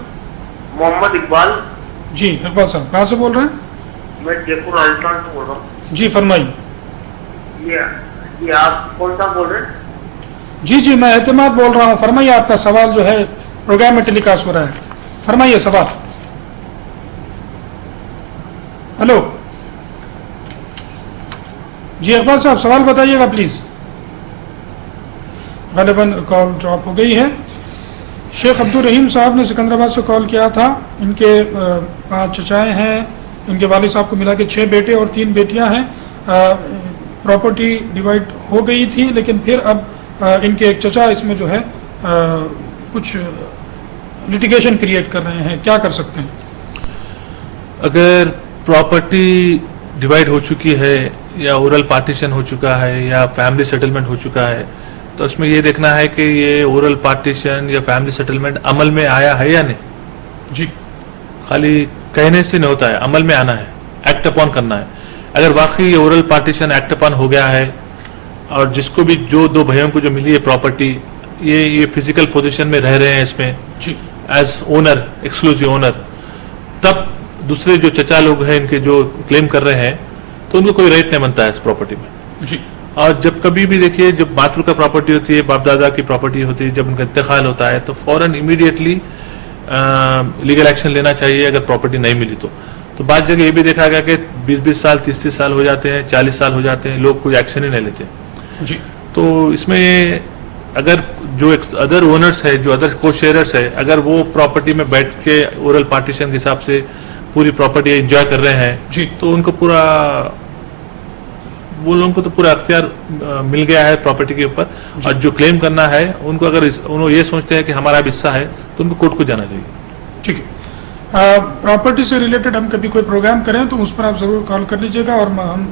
محمد اقبال. جی اقبال صاحب کہاں سے بول رہے ہیں؟ میں جے پور راجستھان سے بول رہا ہوں. جی فرمائیے. یہ آپ کون سا بول رہے ہیں؟ جی جی میں اعتماد بول رہا ہوں. فرمائیے, آپ کا سوال جو ہے پروگرام میں ٹیلی کاسٹ ہو رہا ہے. فرمائیے سوال. ہلو جی اقبال صاحب سوال بتائیے گا پلیز. غالباً کال ڈراپ ہو گئی ہے. شیخ عبدالرحیم صاحب نے سکندرآباد سے کال کیا تھا. ان کے 5 چچائے ہیں, ان کے والد صاحب کو ملا کے 6 بیٹے اور 3 بیٹیاں ہیں. پراپرٹی ڈیوائڈ ہو گئی تھی, لیکن پھر اب ان کے ایک چچا اس میں جو ہے کچھ لٹیگیشن کریٹ کر رہے ہیں. کیا کر سکتے ہیں؟ اگر پراپرٹی ڈیوائڈ ہو چکی ہے یا اورل پارٹیشن ہو چکا ہے یا فیملی سیٹلمنٹ ہو چکا ہے, تو اس میں یہ دیکھنا ہے کہ یہ اورل پارٹیشن یا فیملی سیٹلمنٹ عمل میں آیا ہے یا نہیں. جی, خالی کہنے سے نہیں ہوتا ہے, عمل میں آنا ہے, ایکٹ اپون کرنا ہے. اگر واقعی یہ اورل پارٹیشن ایکٹ اپون ہو گیا ہے اور جس کو بھی جو 2 بھائیوں کو جو ملی ہے پراپرٹی, یہ فزیکل پوزیشن میں رہ رہے ہیں اس میں جی, ایز اونر, ایکسکلوسیو اونر, تب دوسرے جو چچا لوگ ہیں ان کے جو کلیم کر رہے ہیں تو ان کو کوئی رائٹ نہیں بنتا ہے اس پراپرٹی میں. جی. اور جب کبھی بھی دیکھیے جب ماتر کا پراپرٹی ہوتی ہے, باپ دادا کی پراپرٹی ہوتی ہے, جب ان کا انتقال ہوتا ہے تو فوراً امیڈیٹلی لیگل ایکشن لینا چاہیے اگر پراپرٹی نہیں ملی تو بعض جگہ یہ بھی دیکھا گیا کہ 20 سال 30 سال ہو جاتے ہیں, 40 سال ہو جاتے ہیں, لوگ کوئی ایکشن ہی نہیں لیتے. جی. تو اس میں اگر جو ادر اونرس ہے, جو ادر کو شیئرس ہے, اگر وہ پراپرٹی میں بیٹھ کے اورل پارٹیشن کے حساب سے پوری پراپرٹی انجوائے کر رہے ہیں, جی, تو ان کو وہ لوگوں کو تو پورا اختیار مل گیا ہے پراپرٹی کے اوپر. اور جو کلیم کرنا ہے ان کو, اگر انہوں یہ سوچتے ہیں کہ ہمارا بھی حصہ ہے, تو ان کو کورٹ کو جانا چاہیے. ٹھیک ہے. پراپرٹی سے ریلیٹڈ ہم کبھی کوئی پروگرام کریں تو اس پر آپ ضرور کال کر لیجیے گا اور ہم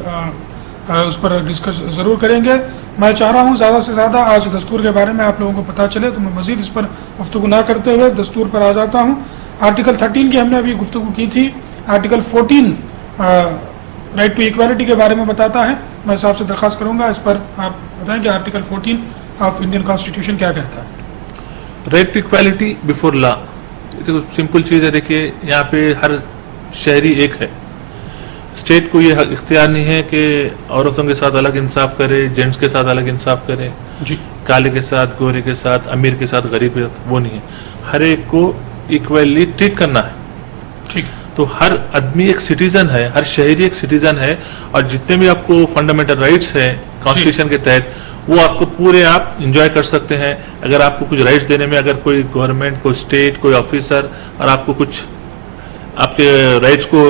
اس پر ڈسکس ضرور کریں گے. میں چاہ رہا ہوں زیادہ سے زیادہ آج دستور کے بارے میں آپ لوگوں کو پتہ چلے, تو میں مزید اس پر گفتگو نہ کرتے ہوئے دستور پر آ جاتا ہوں. آرٹیکل 13 کی ہم نے ابھی گفتگو کی تھی. آرٹیکل 14 رائٹ ٹو ایکویلٹی کے بارے میں بتاتا ہے. میں صاحب سے درخواست کروں گا اس پر آپ بتائیں کہ آرٹیکل 14 آف انڈین کانسٹیٹیوشن کیا کہتا ہے. Right to equality before law, simple چیز ہے. دیکھیے یہاں پہ ہر شہری ایک ہے. اسٹیٹ کو یہ اختیار نہیں ہے کہ عورتوں کے ساتھ الگ انصاف کرے, جینٹس کے ساتھ الگ انصاف کرے, جی, کالے کے ساتھ, گورے کے ساتھ, امیر کے ساتھ, غریب کے ساتھ, وہ نہیں ہے. ہر ایک کو ایکویلی ٹریٹ کرنا ہے. ٹھیک. تو ہر آدمی ایک سٹیزن ہے, ہر شہری ایک سٹیزن ہے, اور جتنے بھی آپ کو فنڈامنٹل رائٹس ہیں کانسٹیٹیوشن کے تحت وہ آپ کو پورے آپ انجوائے کر سکتے ہیں. اگر آپ کو کچھ رائٹس دینے میں اگر کوئی گورنمنٹ, کوئی اسٹیٹ, کوئی آفیسر اور آپ کو کچھ آپ کے رائٹس کو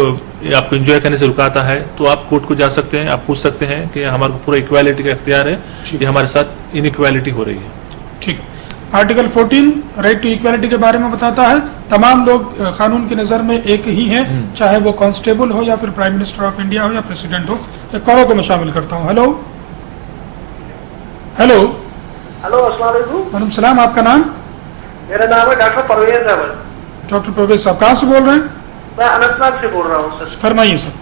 آپ کو انجوائے کرنے سے رکاتا ہے, تو آپ کورٹ کو جا سکتے ہیں, آپ پوچھ سکتے ہیں کہ ہمارے کو پورا ایکویلٹی کا اختیار ہے, یہ ہمارے ساتھ انیکویلٹی ہو رہی ہے. ٹھیک. آرٹیکل 14 رائٹ ٹو ایکویلٹی کے بارے میں بتاتا ہے. تمام لوگ قانون کی نظر میں ایک ہی ہیں, چاہے وہ کانسٹیبل ہو یا پھر پرائم منسٹر آف انڈیا ہو یا پریسیڈنٹ ہو. ایک کالر کو میں شامل کرتا ہوں. ہیلو ہیلو ہلو, السلام علیکم. وعلیکم السلام. آپ کا نام؟ میرا نام ہے ڈاکٹر پرویز احمد. ڈاکٹر پرویز صاحب کہاں سے بول رہے ہیں؟ میں اننت ناگ سے بول رہا ہوں سر. فرمائیے سر.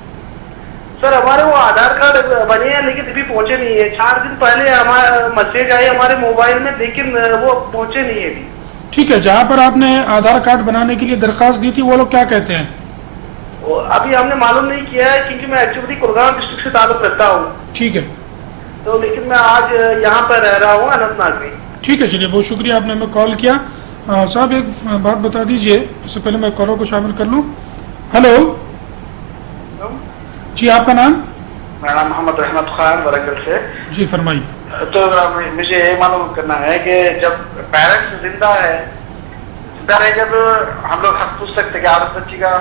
سر ہمارے وہ آدھار کارڈ بنے ہیں لیکن ابھی پہنچے نہیں ہے. 4 دن پہلے ہمارا میسج آئی ہمارے موبائل میں, لیکن وہ پہنچے نہیں ہے ابھی. ٹھیک ہے. جہاں پر آپ نے آدھار کارڈ بنانے کے لیے درخواست دی تھی وہ لوگ کیا کہتے ہیں؟ ابھی ہم نے معلوم نہیں کیا ہے کیونکہ میں ایکچولی کلگام ڈسٹرکٹ سے تعلق رکھتا ہوں. ٹھیک ہے. تو لیکن میں آج یہاں پر رہ رہا ہوں اننت ناگ میں. ٹھیک ہے, چلیے بہت شکریہ آپ نے ہمیں کال کیا. صاحب ایک بات بتا دیجئے, اس سے پہلے میں کالر کو شامل کر لوں. ہلو جی, آپ کا نام؟ میرا نام محمد رحمت خان ورنگل سے. جی فرمائیے. تو مجھے یہ معلوم کرنا ہے کہ جب پیرنٹس زندہ رہے جب ہم لوگ حق پوچھ سکتے کہ عورت بچی کا,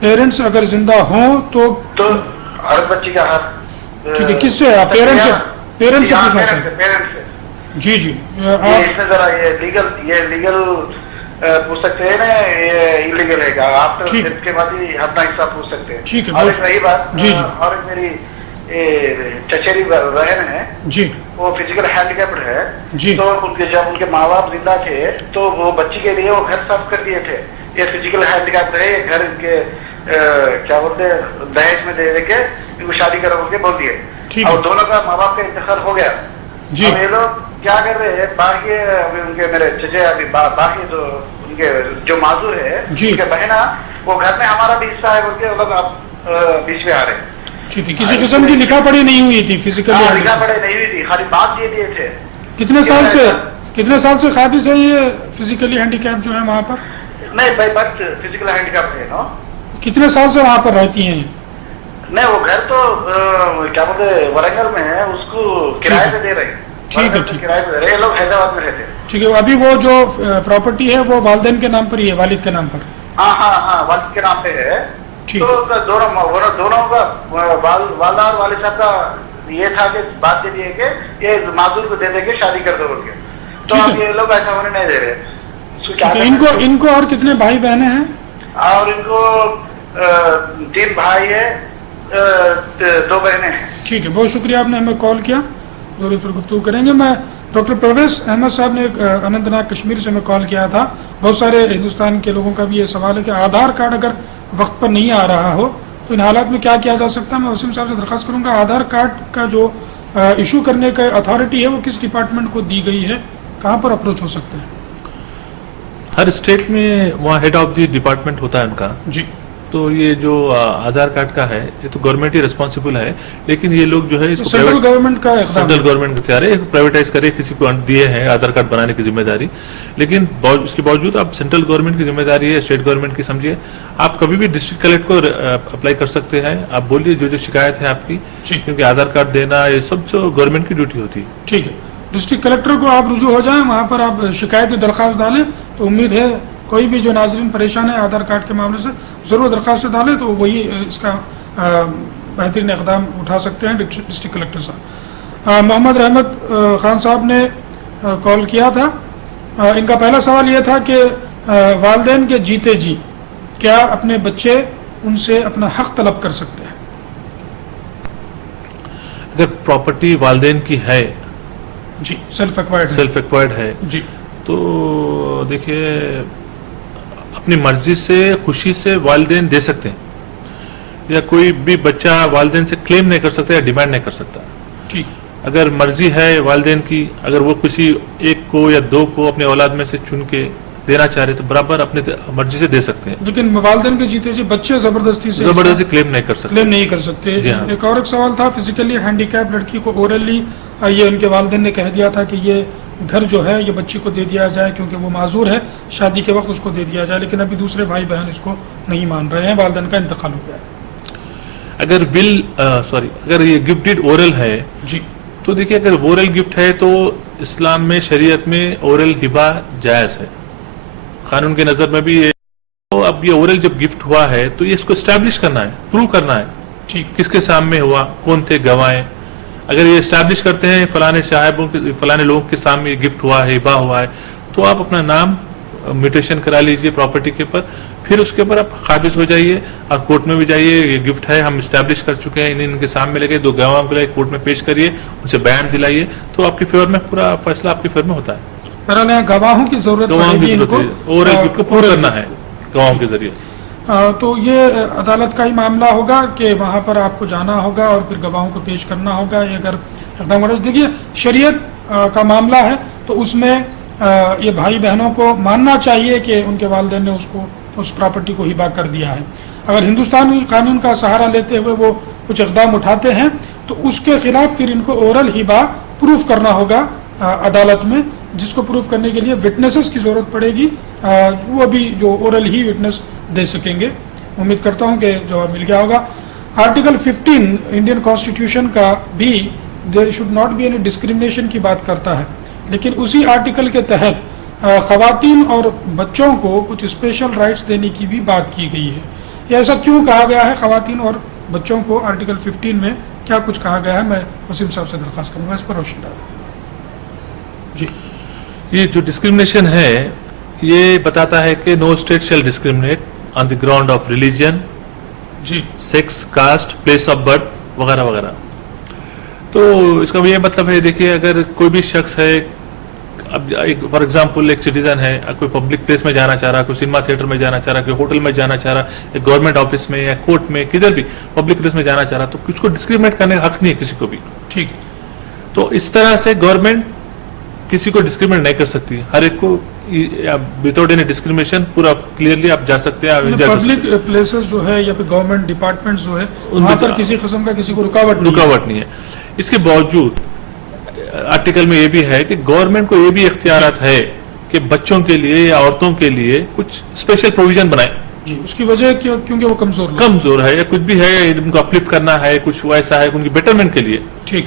پیرنٹس اگر زندہ ہوں تو عورت بچی کا حق ٹھیک ہے. کس سے؟ آپ پیرنٹس سے پوچھنا چاہتے ہیں؟ پیرنٹس سے. جی جی, اس میں ذرا یہ لیگل پوچھ سکتے ہیں نا, یہ انلیگل ہے کیا؟ آپ تو اس کے بعد ہی اپنا حصہ پوچھ سکتے ہیں. ٹھیک ہے. اور ایک رہی بات, جی جی, اور ایک میری چچیری بہن ہے جی, وہ فزیکل ہینڈیکیپڈ ہے. جی, تو جب ان کے ماں باپ زندہ تھے تو وہ بچی کے لیے وہ گھر صاف کر دیے تھے. یہ فزیکل ہینڈیکیپڈ ہے, یہ گھر ان کے کیا بولتے دہیج میں دے کے ان کو شادی کرو کے بول دیے. اور دونوں کا ماں باپ کا انتقال ہو گیا. جی, یہ لوگ کیا کر رہے ہیں, باقی ان کے میرے چچے ابھی باقی جو ان کے جو معذور ہے ان کے بہنا, وہ گھر میں ہمارا بھی حصہ ہے بول کے وہ لوگ اب بیچ میں آ رہے ہیں. ٹھیک ہے. کسی قسم کی لکھا پڑھی نہیں ہوئی تھی فزیکلی؟ لکھا پڑھی نہیں ہوئی تھی, خالی بات یہ دیے تھے. کتنے سال سے قابض ہے یہ فزیکلی ہینڈی کیپ جو ہے وہاں پر؟ نہیں by birth physical handicap ہے نا. کتنے سال سے وہاں پر رہتی ہیں؟ نہیں وہ گھر تو کیا بولتے ورنگل میں ہے, اس کو کرائے پہ دے رہے ہیں. ٹھیک ہے ٹھیک کرائے پہ رہے, یہ لوگ حیدرآباد میں رہتے. ٹھیک ہے. ابھی وہ جو پراپرٹی ہے وہ والدین کے نام پر ہی ہے, والد کے نام پر. ہاں ہاں ہاں, والد کے نام پہ ہے. ٹھیک تو دونوں کا والدہ اور والد صاحب کا یہ تھا کہ بات یہ ہے کہ یہ معذور کو دے دیں گے, شادی کر دو بول کے. تو اب یہ لوگ ایسا ہونے نہیں دے رہے. ٹھیک ہے. ان کو اور کتنے بھائی بہنیں ہیں؟ اور ان کو 3 بھائی ہے, 2 بہنیں ہیں. ٹھیک ہے, بہت شکریہ آپ نے ہمیں کال کیا, ضرور اس پر گفتگو کریں گے. میں ڈاکٹر پرویز احمد صاحب نے اننت ناگ کشمیر سے میں کال کیا تھا. بہت سارے ہندوستان کے لوگوں کا بھی یہ سوال ہے کہ آدھار کارڈ اگر وقت پر نہیں آ رہا ہو تو ان حالات میں کیا کیا جا سکتا ہے. میں وسیم صاحب سے درخواست کروں گا, آدھار کارڈ کا جو ایشو کرنے کا اتھارٹی ہے وہ کس ڈپارٹمنٹ کو دی گئی ہے, کہاں پر اپروچ ہو سکتے ہیں؟ ہر اسٹیٹ میں وہاں ہیڈ آف دی ڈپارٹمنٹ ہوتا ہے ان کا. جی. تو یہ جو آدھار کارڈ کا ہے یہ تو گورنمنٹ ہی ریسپانسبل ہے, لیکن یہ لوگ جو ہے اس کو سینٹرل گورنمنٹ کا اقدام, سینٹرل گورنمنٹ کا تیار ہے پرائیویٹائز کرے, کسی کو دیے ہیں آدھار کارڈ بنانے کی ذمہ داری. لیکن اس کے باوجود آپ سینٹرل گورنمنٹ کی ذمہ داری ہے, اسٹیٹ گورنمنٹ کی سمجھیے. آپ کبھی بھی ڈسٹرکٹ کلیکٹر کو اپلائی کر سکتے ہیں, آپ بولیے جو شکایت ہے آپ کی, کیونکہ آدھار کارڈ دینا یہ سب جو گورنمنٹ کی ڈیوٹی ہوتی ہے. ٹھیک ہے. ڈسٹرکٹ کلیکٹر کو آپ رجوع ہو جائیں, وہاں پر آپ شکایتی درخواست ڈالیں, تو امید ہے کوئی بھی جو ناظرین پریشان ہے آدھار کارڈ کے معاملے سے ضرور درخواست ڈالیں, تو وہی اس کا بہترین اقدام اٹھا سکتے ہیں ڈسٹرکٹ کلیکٹر صاحب. محمد رحمت خان صاحب نے کال کیا تھا. ان کا پہلا سوال یہ تھا کہ والدین کے جیتے جی کیا اپنے بچے ان سے اپنا حق طلب کر سکتے ہیں؟ اگر پراپرٹی والدین کی ہے, جی, سیلف ایکوائرڈ ہے, جی, تو دیکھیے اپنی مرضی سے خوشی سے والدین دے سکتے ہیں, یا کوئی بھی بچہ والدین سے کلیم نہیں کر سکتا یا ڈیمانڈ نہیں کر سکتا. ٹھیک. اگر مرضی ہے والدین کی, اگر وہ کسی ایک کو یا 2 کو اپنے اولاد میں سے چن کے دینا چاہ رہے تو برابر اپنے مرضی سے دے سکتے ہیں. لیکن والدین کے جیتے جی بچے زبردستی کلیم نہیں کر سکتے. ایک اور ایک سوال تھا, فزیکلی ہینڈیکیپ لڑکی کو اورلی یہ ان کے والدین نے کہہ دیا تھا کہ یہ گھر جو ہے یہ بچی کو دے دیا جائے کیونکہ وہ معذور ہے, شادی کے وقت اس کو دے دیا جائے, لیکن ابھی دوسرے بھائی بہن اس کو نہیں مان رہے ہیں, والدین کا انتقال ہو گیا ہے. اگر یہ گفٹ ڈیڈ اورل ہے, جی, تو دیکھیے اگر اورل گفٹ ہے تو اسلام میں شریعت میں اورل ہبہ جائز ہے, قانون کے نظر میں بھی. تو اب یہ اورل جب گفٹ ہوا ہے تو یہ اس کو اسٹیبلش کرنا ہے, پروو کرنا ہے, ٹھیک, کس کے سامنے ہوا, کون تھے گواہیں. اگر یہ اسٹیبلش کرتے ہیں فلانے صاحبوں کے فلانے لوگوں کے سامنے یہ گفٹ ہوا ہے, ہبہ ہوا ہے, تو آپ اپنا نام میوٹیشن کرا لیجئے پراپرٹی کے اوپر, پھر اس کے اوپر آپ قابض ہو جائیے اور کورٹ میں بھی جائیے, یہ گفٹ ہے ہم اسٹیبلش کر چکے ہیں, ان کے سامنے لے کے 2 گواہوں کو لے کورٹ میں پیش کریے, ان سے بیان دلائیے, تو آپ کے فیور میں پورا فیصلہ آپ کے فیور میں ہوتا ہے. گواہوں کی ضرورت اور گفٹ کو پورا کرنا ہے گواہوں کے ذریعے. تو یہ عدالت کا ہی معاملہ ہوگا کہ وہاں پر آپ کو جانا ہوگا اور پھر گواہوں کو پیش کرنا ہوگا. یہ اگر اقدام دیکھیے شریعت کا معاملہ ہے تو اس میں یہ بھائی بہنوں کو ماننا چاہیے کہ ان کے والدین نے اس پراپرٹی کو ہبہ کر دیا ہے. اگر ہندوستانی قانون کا سہارا لیتے ہوئے وہ کچھ اقدام اٹھاتے ہیں تو اس کے خلاف پھر ان کو اورل ہبہ پروف کرنا ہوگا عدالت میں, جس کو پروف کرنے کے لیے وٹنسز کی ضرورت پڑے گی. وہ بھی جو اورل ہی وٹنس دے سکیں گے. امید کرتا ہوں کہ جواب مل گیا ہوگا. آرٹیکل 15 انڈین کانسٹیٹیوشن کا بھی there should not be any discrimination کی بات کرتا ہے, لیکن اسی آرٹیکل کے تحت خواتین اور بچوں کو کچھ اسپیشل رائٹس دینے کی بھی بات کی گئی ہے. یہ ایسا کیوں کہا گیا ہے خواتین اور بچوں کو آرٹیکل 15 میں کیا کچھ کہا گیا ہے؟ میں وسیم صاحب سے درخواست کروں گا اس پر روشنی ڈالیں. جی, یہ جو ڈسکریمنیشن ہے یہ بتاتا ہے کہ no state shall discriminate on the ground of religion, جی, sex, caste, place of birth وغیرہ وغیرہ. تو اس کا یہ مطلب ہے, دیکھیے اگر کوئی بھی شخص ہے, اب فار ایگزامپل ایک سٹیزن ہے, کوئی پبلک پلیس میں جانا چاہ رہا, کوئی سنیما تھیٹر میں جانا چاہ رہا, کوئی ہوٹل میں جانا چاہ رہا, ایک گورنمنٹ آفس میں یا کورٹ میں کدھر بھی پبلک پلیس میں جانا چاہ رہا, تو کچھ کو ڈسکریمنیٹ کرنے کا حق نہیں ہے کسی کو بھی. ٹھیک. تو اس طرح سے گورنمنٹ کسی کو ڈسکریمنیٹ نہیں کر سکتی, ہر ایک کو وداؤٹ اینی ڈسکریمنیشن پورا کلیئرلی آپ جا سکتے ہیں. پبلک پلیسز جو ہے یا پھر گورنمنٹ ڈپارٹمنٹس جو ہے وہاں پر کسی قسم کا کسی کو رکاوٹ نہیں ہے. اس کے باوجود آرٹیکل میں یہ بھی ہے کہ گورنمنٹ کو یہ بھی اختیارات ہے کہ بچوں کے لیے یا عورتوں کے لیے کچھ اسپیشل پروویژن بنائے. جی, اس کی وجہ کیونکہ وہ کمزور ہے یا کچھ بھی ہے, ان کو اپلفٹ کرنا ہے, کچھ ویسا ہے ان کی بیٹرمنٹ کے لیے. ٹھیک.